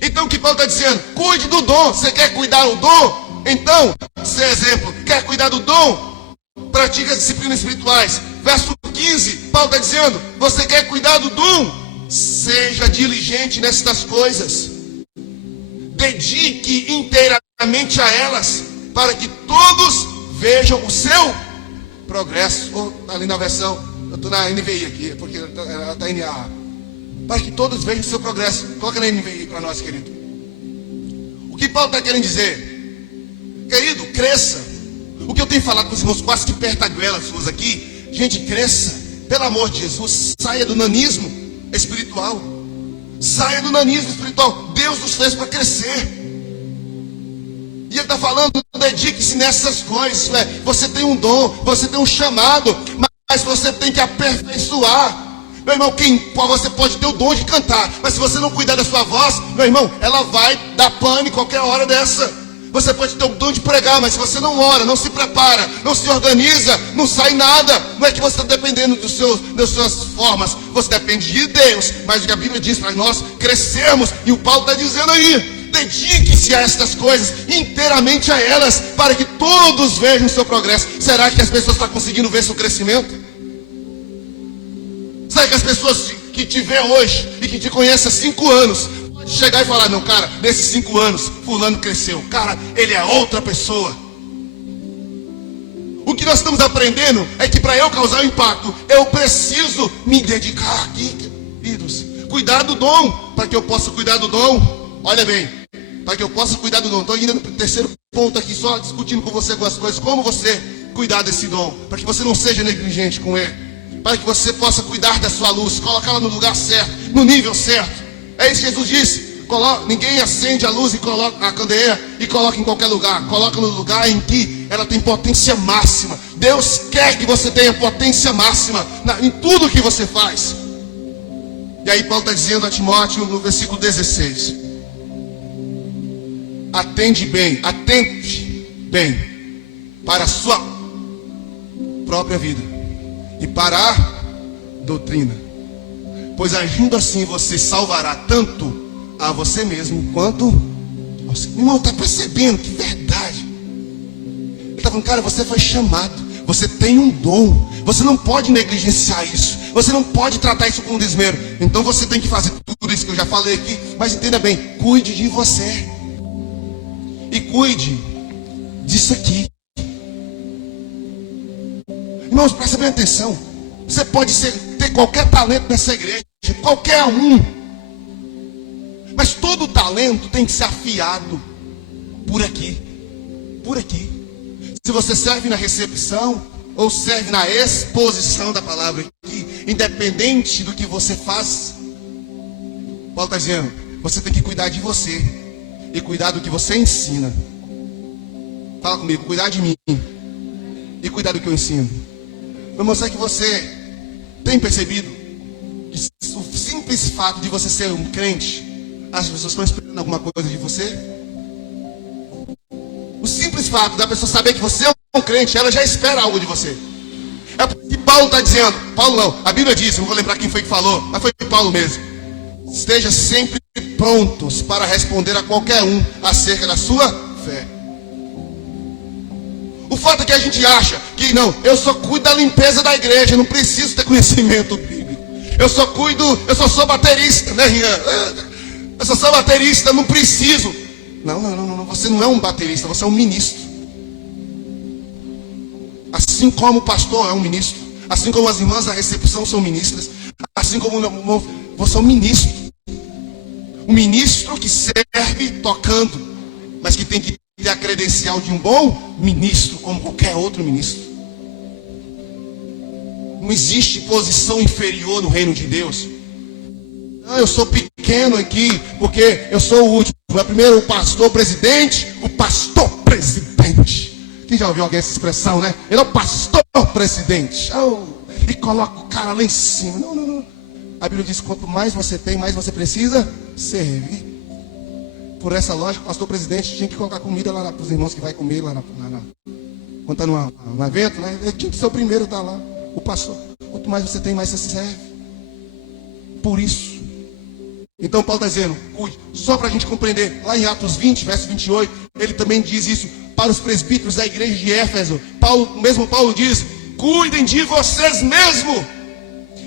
Então o que Paulo está dizendo? Cuide do dom. Você quer cuidar do dom? Então, ser exemplo, quer cuidar do dom? Pratique as disciplinas espirituais. Verso 15, Paulo está dizendo: você quer cuidar do dom? Seja diligente nestas coisas. Dedique inteiramente a elas, para que todos vejam o seu progresso. Ali na versão, eu estou na NVI aqui, porque ela está NA. Para que todos vejam o seu progresso. Coloca na NVI para nós, querido. O que Paulo está querendo dizer? cresça. O que eu tenho falado com os irmãos, quase que perto da goela suas aqui, gente, cresça. Pelo amor de Jesus, saia do nanismo espiritual. Saia do nanismo espiritual. Deus nos fez para crescer. E Ele está falando, dedique-se nessas coisas. Você tem um dom, você tem um chamado, mas você tem que aperfeiçoar. Meu irmão, você pode ter o dom de cantar, mas se você não cuidar da sua voz, meu irmão, ela vai dar pane qualquer hora dessa. Você pode ter o dom de pregar, mas se você não ora, não se prepara, não se organiza, não sai nada. Não é que você está dependendo das suas formas, você depende de Deus. Mas o que a Bíblia diz para nós, crescermos, e o Paulo está dizendo aí, dedique-se a estas coisas, inteiramente a elas, para que todos vejam o seu progresso. Será que as pessoas estão conseguindo ver seu crescimento? Será que as pessoas que te vê hoje e que te conhecem há 5 anos, pode chegar e falar, não, cara, nesses 5 anos, fulano cresceu. Cara, ele é outra pessoa. O que nós estamos aprendendo é que para eu causar um impacto, eu preciso me dedicar aqui, queridos. Cuidar do dom, para que eu possa cuidar do dom. Olha bem, para que eu possa cuidar do dom. Estou indo no terceiro ponto aqui, só discutindo com você algumas coisas. Como você cuidar desse dom, para que você não seja negligente com ele. Para que você possa cuidar da sua luz, colocá-la no lugar certo, no nível certo. É isso que Jesus disse. Ninguém acende a luz e coloca a candeeira e coloca em qualquer lugar. Coloca no lugar em que ela tem potência máxima. Deus quer que você tenha potência máxima em tudo que você faz. E aí Paulo está dizendo a Timóteo no versículo 16: atente bem para a sua própria vida e para a doutrina, pois agindo assim você salvará tanto a você mesmo quanto ao seu. Irmão, está percebendo que verdade? Ele está falando, cara, você foi chamado, você tem um dom, você não pode negligenciar isso, você não pode tratar isso com desmero. Então você tem que fazer tudo isso que eu já falei aqui, mas entenda bem, cuide de você e cuide disso aqui. Irmãos, presta bem atenção. Você pode ter qualquer talento nessa igreja, qualquer um, mas todo talento tem que ser afiado por aqui. Se você serve na recepção ou serve na exposição da palavra aqui, independente do que você faz, Paulo está dizendo, você tem que cuidar de você e cuidar do que você ensina. Fala comigo, cuidar de mim e cuidar do que eu ensino. Vou mostrar que você tem percebido que o simples fato de você ser um crente, as pessoas estão esperando alguma coisa de você. O simples fato da pessoa saber que você é um crente, ela já espera algo de você. É o que Paulo está dizendo. Paulo não, a Bíblia diz, não vou lembrar quem foi que falou, mas foi Paulo mesmo. Esteja sempre prontos para responder a qualquer um acerca da sua fé. O fato é que a gente acha que não, eu só cuido da limpeza da igreja, não preciso ter conhecimento bíblico. Eu só sou baterista, né, Rian? Eu só sou baterista, não preciso. Não, você não é um baterista, você é um ministro. Assim como o pastor é um ministro, assim como as irmãs da recepção são ministras, assim como você é um ministro. Um ministro que serve tocando, mas que tem que ter a credencial de um bom ministro, como qualquer outro ministro. Não existe posição inferior no reino de Deus. Não, eu sou pequeno aqui, porque eu sou o último. É primeiro o pastor presidente. Quem já ouviu alguém essa expressão, né? Ele é o pastor presidente. E coloca o cara lá em cima. Não. A Bíblia diz, quanto mais você tem, mais você precisa servir. Por essa lógica, o pastor presidente tinha que colocar comida lá para os irmãos que vai comer lá quando está no evento, né? Ele tinha que ser o primeiro a estar lá. O pastor, quanto mais você tem, mais você serve. Por isso. Então Paulo está dizendo, cuide. Só para a gente compreender, lá em Atos 20, verso 28, ele também diz isso para os presbíteros da igreja de Éfeso. Paulo diz, cuidem de vocês mesmos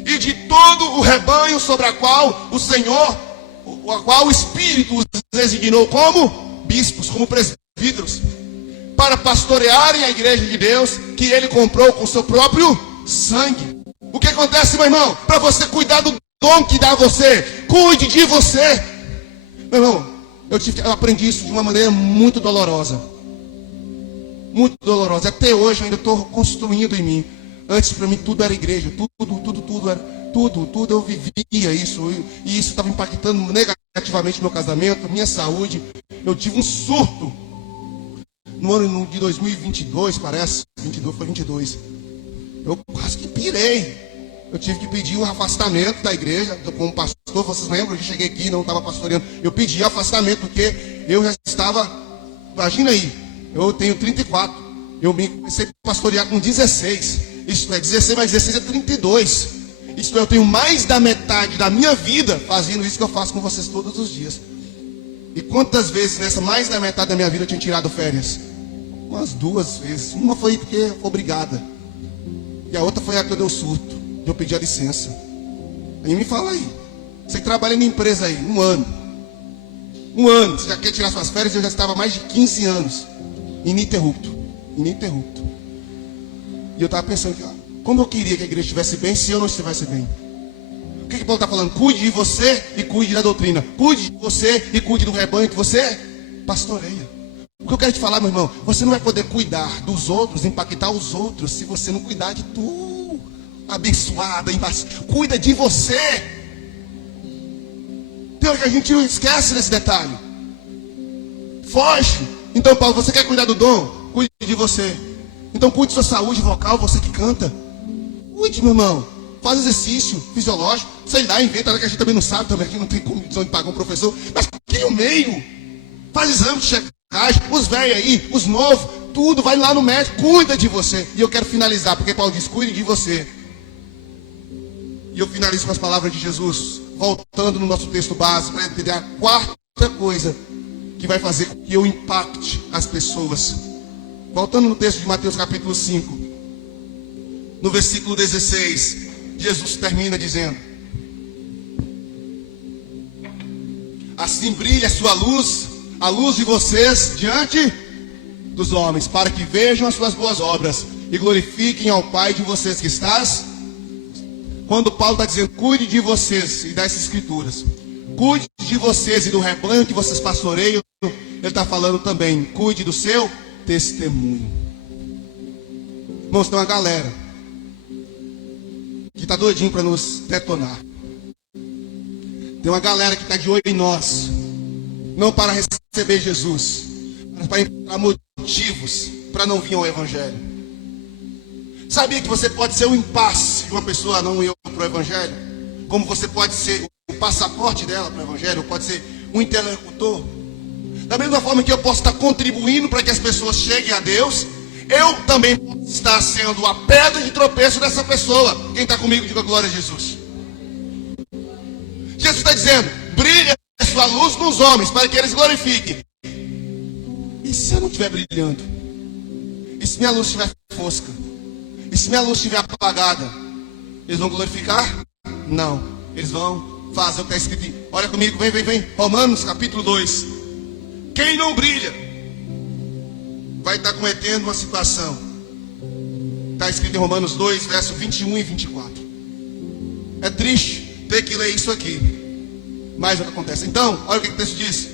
e de todo o rebanho sobre a qual o Espírito os designou como bispos, como presbíteros, para pastorearem a igreja de Deus, que ele comprou com seu próprio sangue. O que acontece, meu irmão? Para você cuidar do dom que dá a você, cuide de você. Meu irmão, eu aprendi isso de uma maneira muito dolorosa. muito dolorosa. Até hoje eu ainda estou construindo em mim. Antes para mim tudo era igreja, tudo eu vivia isso, e isso estava impactando negativamente meu casamento, minha saúde. Eu tive um surto no ano de 2022, parece, 22. Eu quase que pirei. Eu tive que pedir um afastamento da igreja, como pastor, vocês lembram? Eu cheguei aqui, não estava pastoreando. Eu pedi afastamento, porque eu já estava, imagina aí, eu tenho 34, eu comecei a pastorear com 16. Isso é 16 mais 16 é 32. Isso é, eu tenho mais da metade da minha vida fazendo isso que eu faço com vocês todos os dias. E quantas vezes nessa mais da metade da minha vida eu tinha tirado férias? Umas 2 vezes. Uma foi porque foi obrigada. E a outra foi a que eu dei o surto. Eu pedi a licença. Aí me fala aí. Você que trabalha na empresa aí, 1 ano. 1 ano. Você já quer tirar suas férias? Eu já estava há mais de 15 anos. Ininterrupto. E eu estava pensando, como eu queria que a igreja estivesse bem se eu não estivesse bem. O que Paulo está falando? Cuide de você e cuide da doutrina. Cuide de você e cuide do rebanho que você pastoreia. O que eu quero te falar, meu irmão, você não vai poder cuidar dos outros, impactar os outros, se você não cuidar de tu. Abençoada, cuida de você. Tem hora que a gente esquece desse detalhe. Foge. Então, Paulo, você quer cuidar do dom? Cuide de você. Então cuide da sua saúde vocal, você que canta. Cuide, meu irmão. Faz exercício fisiológico. Sei lá, inventa, que a gente também não sabe, também aqui não tem condição de pagar um professor. Mas cria o meio. Faz exame de checagem. Os velhos aí, os novos, tudo, vai lá no médico, cuida de você. E eu quero finalizar, porque Paulo diz, cuide de você. E eu finalizo com as palavras de Jesus, voltando no nosso texto base, para entender a 4ª coisa que vai fazer com que eu impacte as pessoas. Voltando no texto de Mateus capítulo 5, no versículo 16, Jesus termina dizendo: assim brilha a sua luz, a luz de vocês diante dos homens, para que vejam as suas boas obras e glorifiquem ao Pai de vocês que estás. Quando Paulo está dizendo, cuide de vocês, e das escrituras, cuide de vocês e do rebanho que vocês pastoreiam, ele está falando também, cuide do seu testemunho. Irmãos, tem uma galera que está doidinho para nos detonar. Tem uma galera que está de olho em nós, não para receber Jesus, mas para encontrar motivos para não vir ao Evangelho. Sabia que você pode ser o impasse de uma pessoa não ir para o Evangelho? Como você pode ser o passaporte dela para o Evangelho, pode ser um interlocutor. Da mesma forma que eu posso estar contribuindo para que as pessoas cheguem a Deus, eu também posso estar sendo a pedra de tropeço dessa pessoa. Quem está comigo, diga glória a Jesus. Jesus está dizendo, brilha a sua luz nos homens, para que eles glorifiquem. E se eu não estiver brilhando? E se minha luz estiver fosca? E se minha luz estiver apagada? Eles vão glorificar? Não. Eles vão fazer o que está escrito. Olha comigo, vem. Romanos capítulo 2. Quem não brilha vai estar cometendo uma situação. Está escrito em Romanos 2, versos 21 e 24. É triste ter que ler isso aqui, mas é o que acontece. Então, olha o que o texto diz.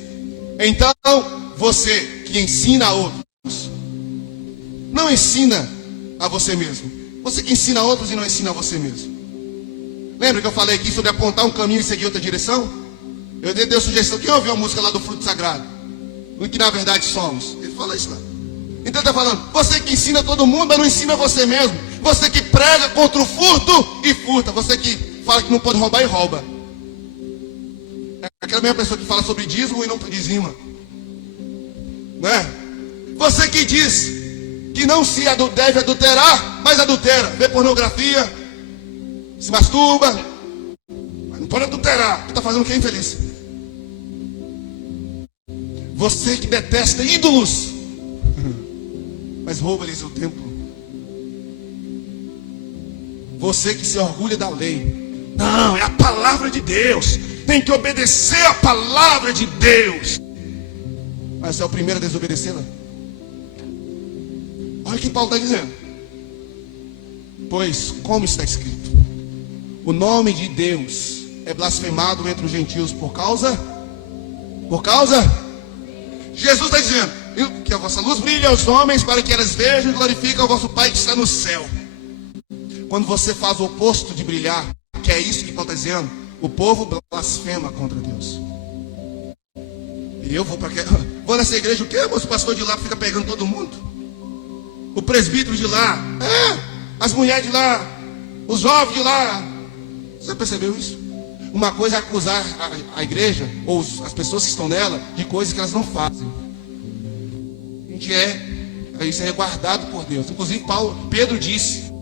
Então, você que ensina a outros, não ensina a você mesmo. Você que ensina a outros e não ensina a você mesmo. Lembra que eu falei aqui sobre apontar um caminho e seguir outra direção? Eu dei sugestão. Quem ouviu a música lá do Fruto Sagrado? O que na verdade somos. Ele fala isso lá. Então ele está falando, você que ensina todo mundo, mas não ensina você mesmo. Você que prega contra o furto e furta. Você que fala que não pode roubar e rouba. É aquela mesma pessoa que fala sobre dízimo e não dizima. Não é? Você que diz que não se deve adulterar, mas adultera. Vê pornografia, se masturba, mas não pode adulterar. Está fazendo o que é infeliz? Você que detesta ídolos, mas rouba-lhes o templo. Você que se orgulha da lei. Não, é a palavra de Deus. Tem que obedecer a palavra de Deus. Mas você é o primeiro a desobedecê-la. Olha o que Paulo está dizendo. Pois, como está escrito, o nome de Deus é blasfemado entre os gentios por causa. Jesus está dizendo, que a vossa luz brilhe aos homens, para que elas vejam e glorifiquem o vosso Pai que está no céu. Quando você faz o oposto de brilhar, que é isso que Paulo está dizendo, o povo blasfema contra Deus. E eu vou nessa igreja, o quê? O pastor de lá fica pegando todo mundo. O presbítero de lá, as mulheres de lá, os jovens de lá. Você percebeu isso? Uma coisa é acusar a igreja, ou as pessoas que estão nela, de coisas que elas não fazem. Isso é guardado por Deus. Inclusive Pedro disse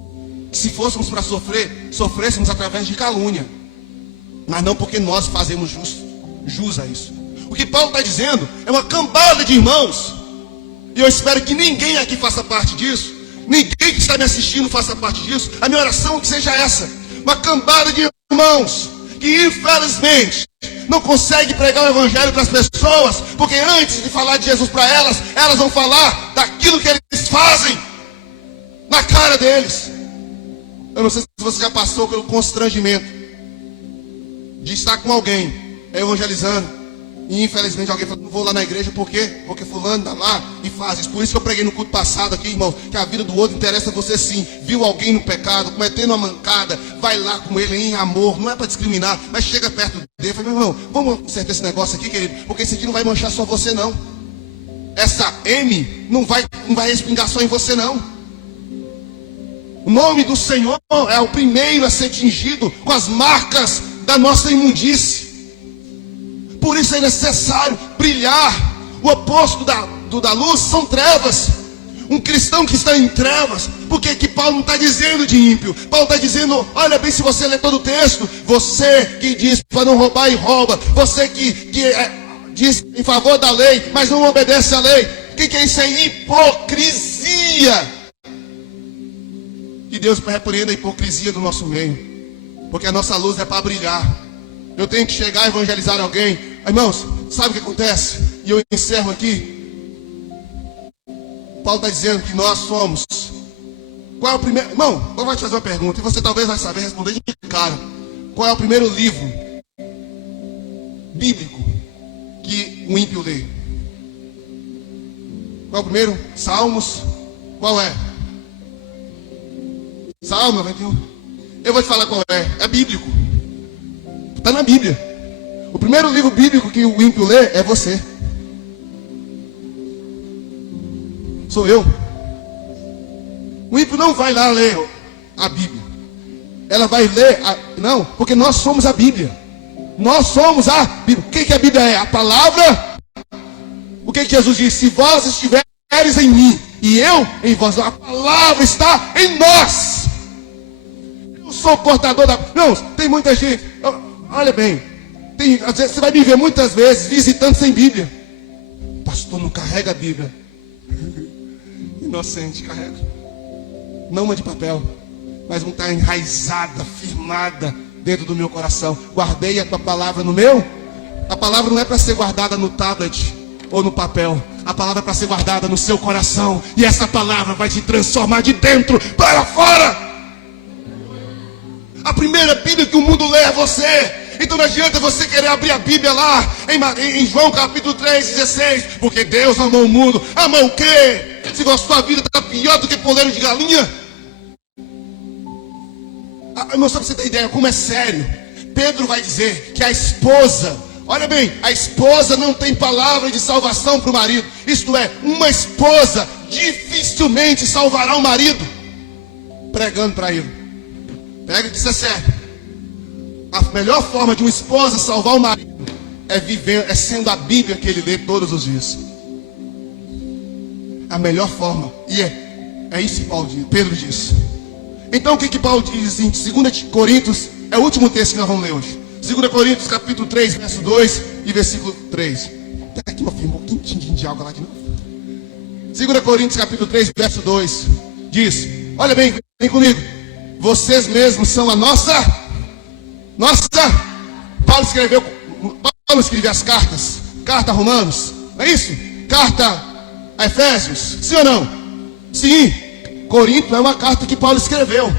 que se fôssemos para sofrer, sofrêssemos através de calúnia, mas não porque nós fazemos jus a isso. O que Paulo está dizendo é uma cambada de irmãos, e eu espero que ninguém aqui faça parte disso, ninguém que está me assistindo faça parte disso. A minha oração é que seja essa: uma cambada de irmãos que infelizmente não consegue pregar o evangelho para as pessoas, porque antes de falar de Jesus para elas, elas vão falar daquilo que eles fazem na cara deles. Eu não sei se você já passou pelo constrangimento de estar com alguém evangelizando e infelizmente alguém fala: não vou lá na igreja, por quê? Porque fulano está lá e faz isso. Por isso que eu preguei no culto passado aqui, irmão, que a vida do outro interessa a você sim. Viu alguém no pecado, cometendo uma mancada, vai lá com ele em amor, não é para discriminar, mas chega perto dele e fala: meu irmão, vamos consertar esse negócio aqui, querido, porque esse aqui não vai manchar só você não. Essa M não vai respingar só em você não. O nome do Senhor é o primeiro a ser tingido com as marcas da nossa imundície. Por isso é necessário brilhar. O oposto da luz são trevas. Um cristão que está em trevas, porque que Paulo não está dizendo de ímpio. Paulo está dizendo, olha bem, se você ler todo o texto, você que diz para não roubar e rouba, você que diz em favor da lei, mas não obedece à lei. O que é isso? É hipocrisia. Que Deus repreenda a hipocrisia do nosso meio, porque a nossa luz é para brilhar. Eu tenho que chegar a evangelizar alguém. Irmãos, sabe o que acontece? E eu encerro aqui. Paulo está dizendo que nós somos. Qual é o primeiro? Irmão, eu vou te fazer uma pergunta e você talvez vai saber responder de cara. Qual é o primeiro livro bíblico que o ímpio lê? Qual é o primeiro? Salmos. Qual é? Salmo 91. Eu vou te falar qual é. É bíblico. Está na Bíblia. O primeiro livro bíblico que o ímpio lê é você. Sou eu. O ímpio não vai lá ler a Bíblia. Ela vai ler não, porque nós somos a Bíblia. Nós somos a Bíblia. O que a Bíblia é? A palavra. O que Jesus disse? Se vós estiveres em mim e eu em vós, a palavra está em nós. Eu sou portador da... Não, tem muita gente... Olha bem, às vezes você vai me ver muitas vezes visitando sem Bíblia. Pastor, não carrega a Bíblia. Inocente, carrega. Não uma de papel, mas não está enraizada, firmada dentro do meu coração. Guardei a tua palavra no meu. A palavra não é para ser guardada no tablet ou no papel. A palavra é para ser guardada no seu coração. E essa palavra vai te transformar de dentro para fora. A primeira Bíblia que o mundo lê é você. Então não adianta você querer abrir a Bíblia lá em João capítulo 3:16. Porque Deus amou o mundo. Amou o quê? Se a sua vida está pior do que poleiro de galinha. Irmão, só para você ter ideia como é sério. Pedro vai dizer que a esposa, olha bem, a esposa não tem palavra de salvação para o marido. Isto é, uma esposa dificilmente salvará o marido pregando para ele. Pega e diz: é sério. A melhor forma de uma esposa salvar o marido é sendo a Bíblia que ele lê todos os dias. A melhor forma. E é isso que Pedro diz. Então o que Paulo diz em 2 Coríntios? É o último texto que nós vamos ler hoje. 2 Coríntios capítulo 3, verso 2 e versículo 3. Tem aqui, meu filho, um pouquinho de água lá de novo. 2 Coríntios capítulo 3, verso 2. Diz, olha bem, vem comigo. Vocês mesmos são a nossa. Paulo escreveu as cartas. Carta a Romanos, não é isso? Carta a Efésios, sim ou não? Sim. Corinto é uma carta que Paulo escreveu.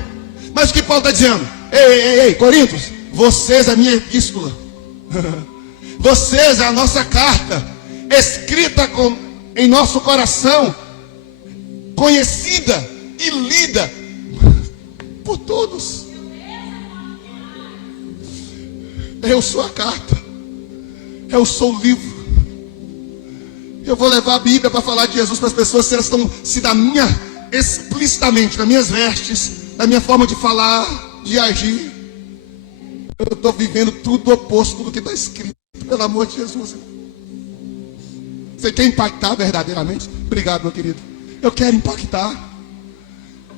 Mas o que Paulo está dizendo? Ei, Coríntios, vocês é a minha epístola. Vocês é a nossa carta, escrita em nosso coração, conhecida e lida por todos. Eu sou a carta, eu sou o livro. Eu vou levar a Bíblia para falar de Jesus para as pessoas, se elas estão explicitamente nas minhas vestes, na minha forma de falar, de agir. Eu estou vivendo tudo oposto do que está escrito, pelo amor de Jesus. Você quer impactar verdadeiramente? Obrigado, meu querido. Eu quero impactar.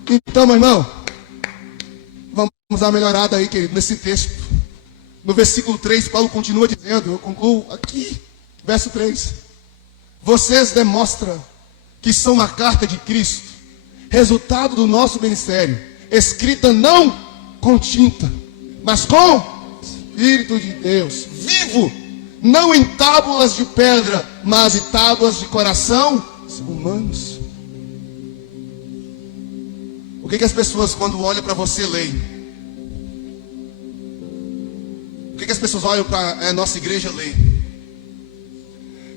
Então, meu irmão, vamos dar uma melhorada aí, querido, nesse texto. No versículo 3, Paulo continua dizendo, eu concluo aqui, verso 3. Vocês demonstram que são a carta de Cristo, resultado do nosso ministério, escrita não com tinta, mas com Espírito de Deus, vivo, não em tábuas de pedra, mas em tábuas de coração humanos. O que as pessoas, quando olham para você, leem? O que as pessoas olham para a nossa igreja, leem?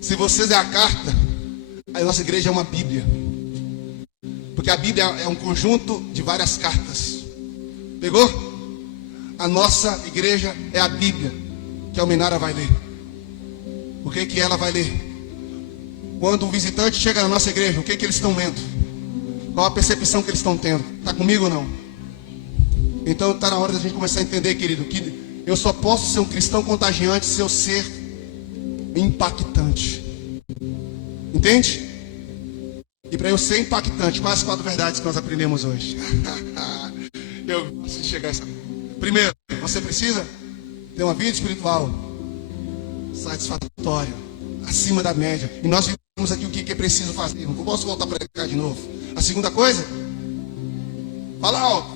Se vocês é a carta, a nossa igreja é uma Bíblia. Porque a Bíblia é um conjunto de várias cartas. Pegou? A nossa igreja é a Bíblia que a Almenara vai ler. O que ela vai ler? Quando o visitante chega na nossa igreja, o que eles estão lendo? Qual a percepção que eles estão tendo? Está comigo ou não? Então está na hora da gente começar a entender, querido, que eu só posso ser um cristão contagiante se eu ser impactante. Entende? E para eu ser impactante, quais as 4 verdades que nós aprendemos hoje? Eu preciso chegar a essa. Primeiro, você precisa ter uma vida espiritual satisfatória, acima da média. E nós vimos aqui o que é preciso fazer. Não posso voltar para cá de novo. A segunda coisa, fala alto.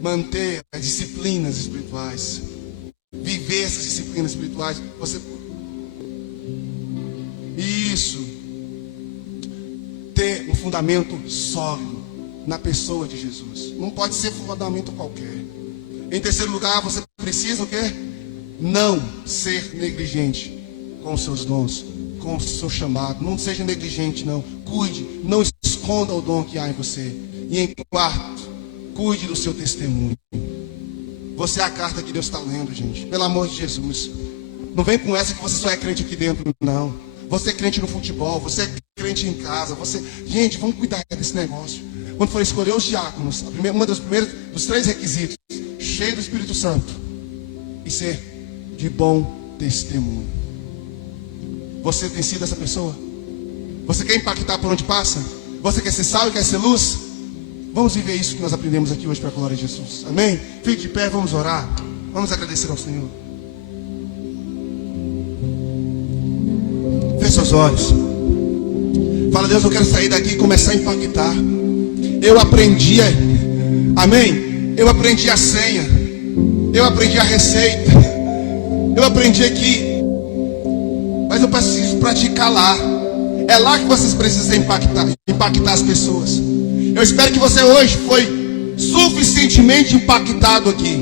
Manter as disciplinas espirituais. Viver essas disciplinas espirituais. Isso. Ter um fundamento sólido na pessoa de Jesus. Não pode ser fundamento qualquer. Em terceiro lugar, você precisa o quê? Não ser negligente com os seus dons, com o seu chamado. Não seja negligente, não. Cuide, não esconda o dom que há em você. E em quarto, cuide do seu testemunho. Você é a carta que Deus está lendo, gente. Pelo amor de Jesus. Não vem com essa que você só é crente aqui dentro, não. Você é crente no futebol, você é crente em casa. Gente, vamos cuidar desse negócio. Quando for escolher os diáconos, dos 3 requisitos, cheio do Espírito Santo e ser de bom testemunho. Você tem sido essa pessoa? Você quer impactar por onde passa? Você quer ser sal e quer ser luz? Vamos viver isso que nós aprendemos aqui hoje para a glória de Jesus. Amém? Fique de pé, vamos orar. Vamos agradecer ao Senhor. Feche seus olhos. Fala, Deus, eu quero sair daqui e começar a impactar. Eu aprendi, amém? Eu aprendi a senha. Eu aprendi a receita. Eu aprendi aqui. Mas eu preciso praticar lá. É lá que vocês precisam impactar as pessoas. Eu espero que você hoje foi suficientemente impactado aqui,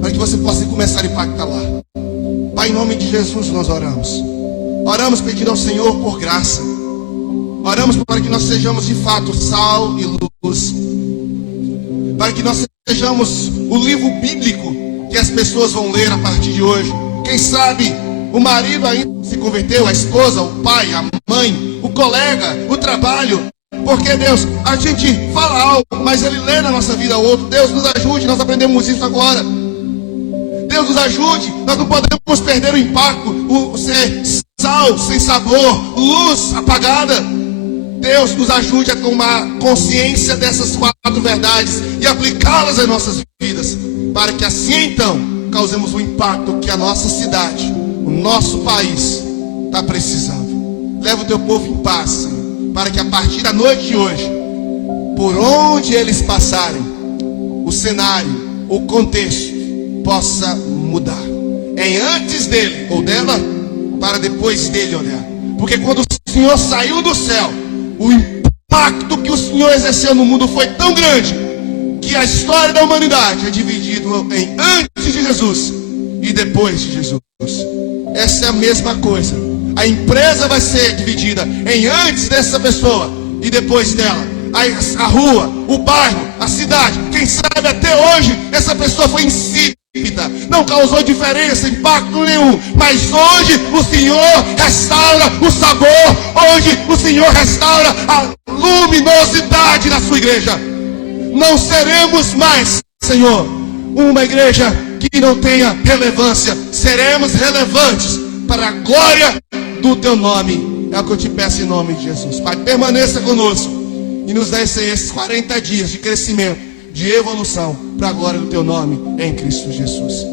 para que você possa começar a impactar lá. Pai, em nome de Jesus nós oramos. Oramos pedindo ao Senhor por graça. Oramos para que nós sejamos de fato sal e luz. Para que nós sejamos o livro bíblico que as pessoas vão ler a partir de hoje. Quem sabe o marido ainda se converteu, a esposa, o pai, a mãe, o colega, o trabalho. Porque Deus, a gente fala algo, mas Ele lê na nossa vida outro. Deus nos ajude, nós aprendemos isso agora. Deus nos ajude, nós não podemos perder o impacto, o ser sal sem sabor, luz apagada. Deus nos ajude a tomar consciência dessas 4 verdades e aplicá-las em nossas vidas, para que assim então causemos o impacto que a nossa cidade, o nosso país está precisando. Leva o teu povo em paz, Senhor, para que a partir da noite de hoje, por onde eles passarem, o cenário, o contexto possa mudar. É antes dele ou dela, para depois dele olhar. Porque quando o Senhor saiu do céu, o impacto que o Senhor exerceu no mundo foi tão grande, que a história da humanidade é dividida em antes de Jesus e depois de Jesus. essa é a mesma coisa. A empresa vai ser dividida em antes dessa pessoa e depois dela. A rua, o bairro, a cidade. Quem sabe até hoje essa pessoa foi insípida, não causou diferença, impacto nenhum. Mas hoje o Senhor restaura o sabor. Hoje o Senhor restaura a luminosidade na sua igreja. Não seremos mais, Senhor, uma igreja que não tenha relevância. Seremos relevantes para a glória do teu nome. É o que eu te peço em nome de Jesus. Pai, permaneça conosco e nos dê esses 40 dias de crescimento, de evolução, para a glória do teu nome, em Cristo Jesus.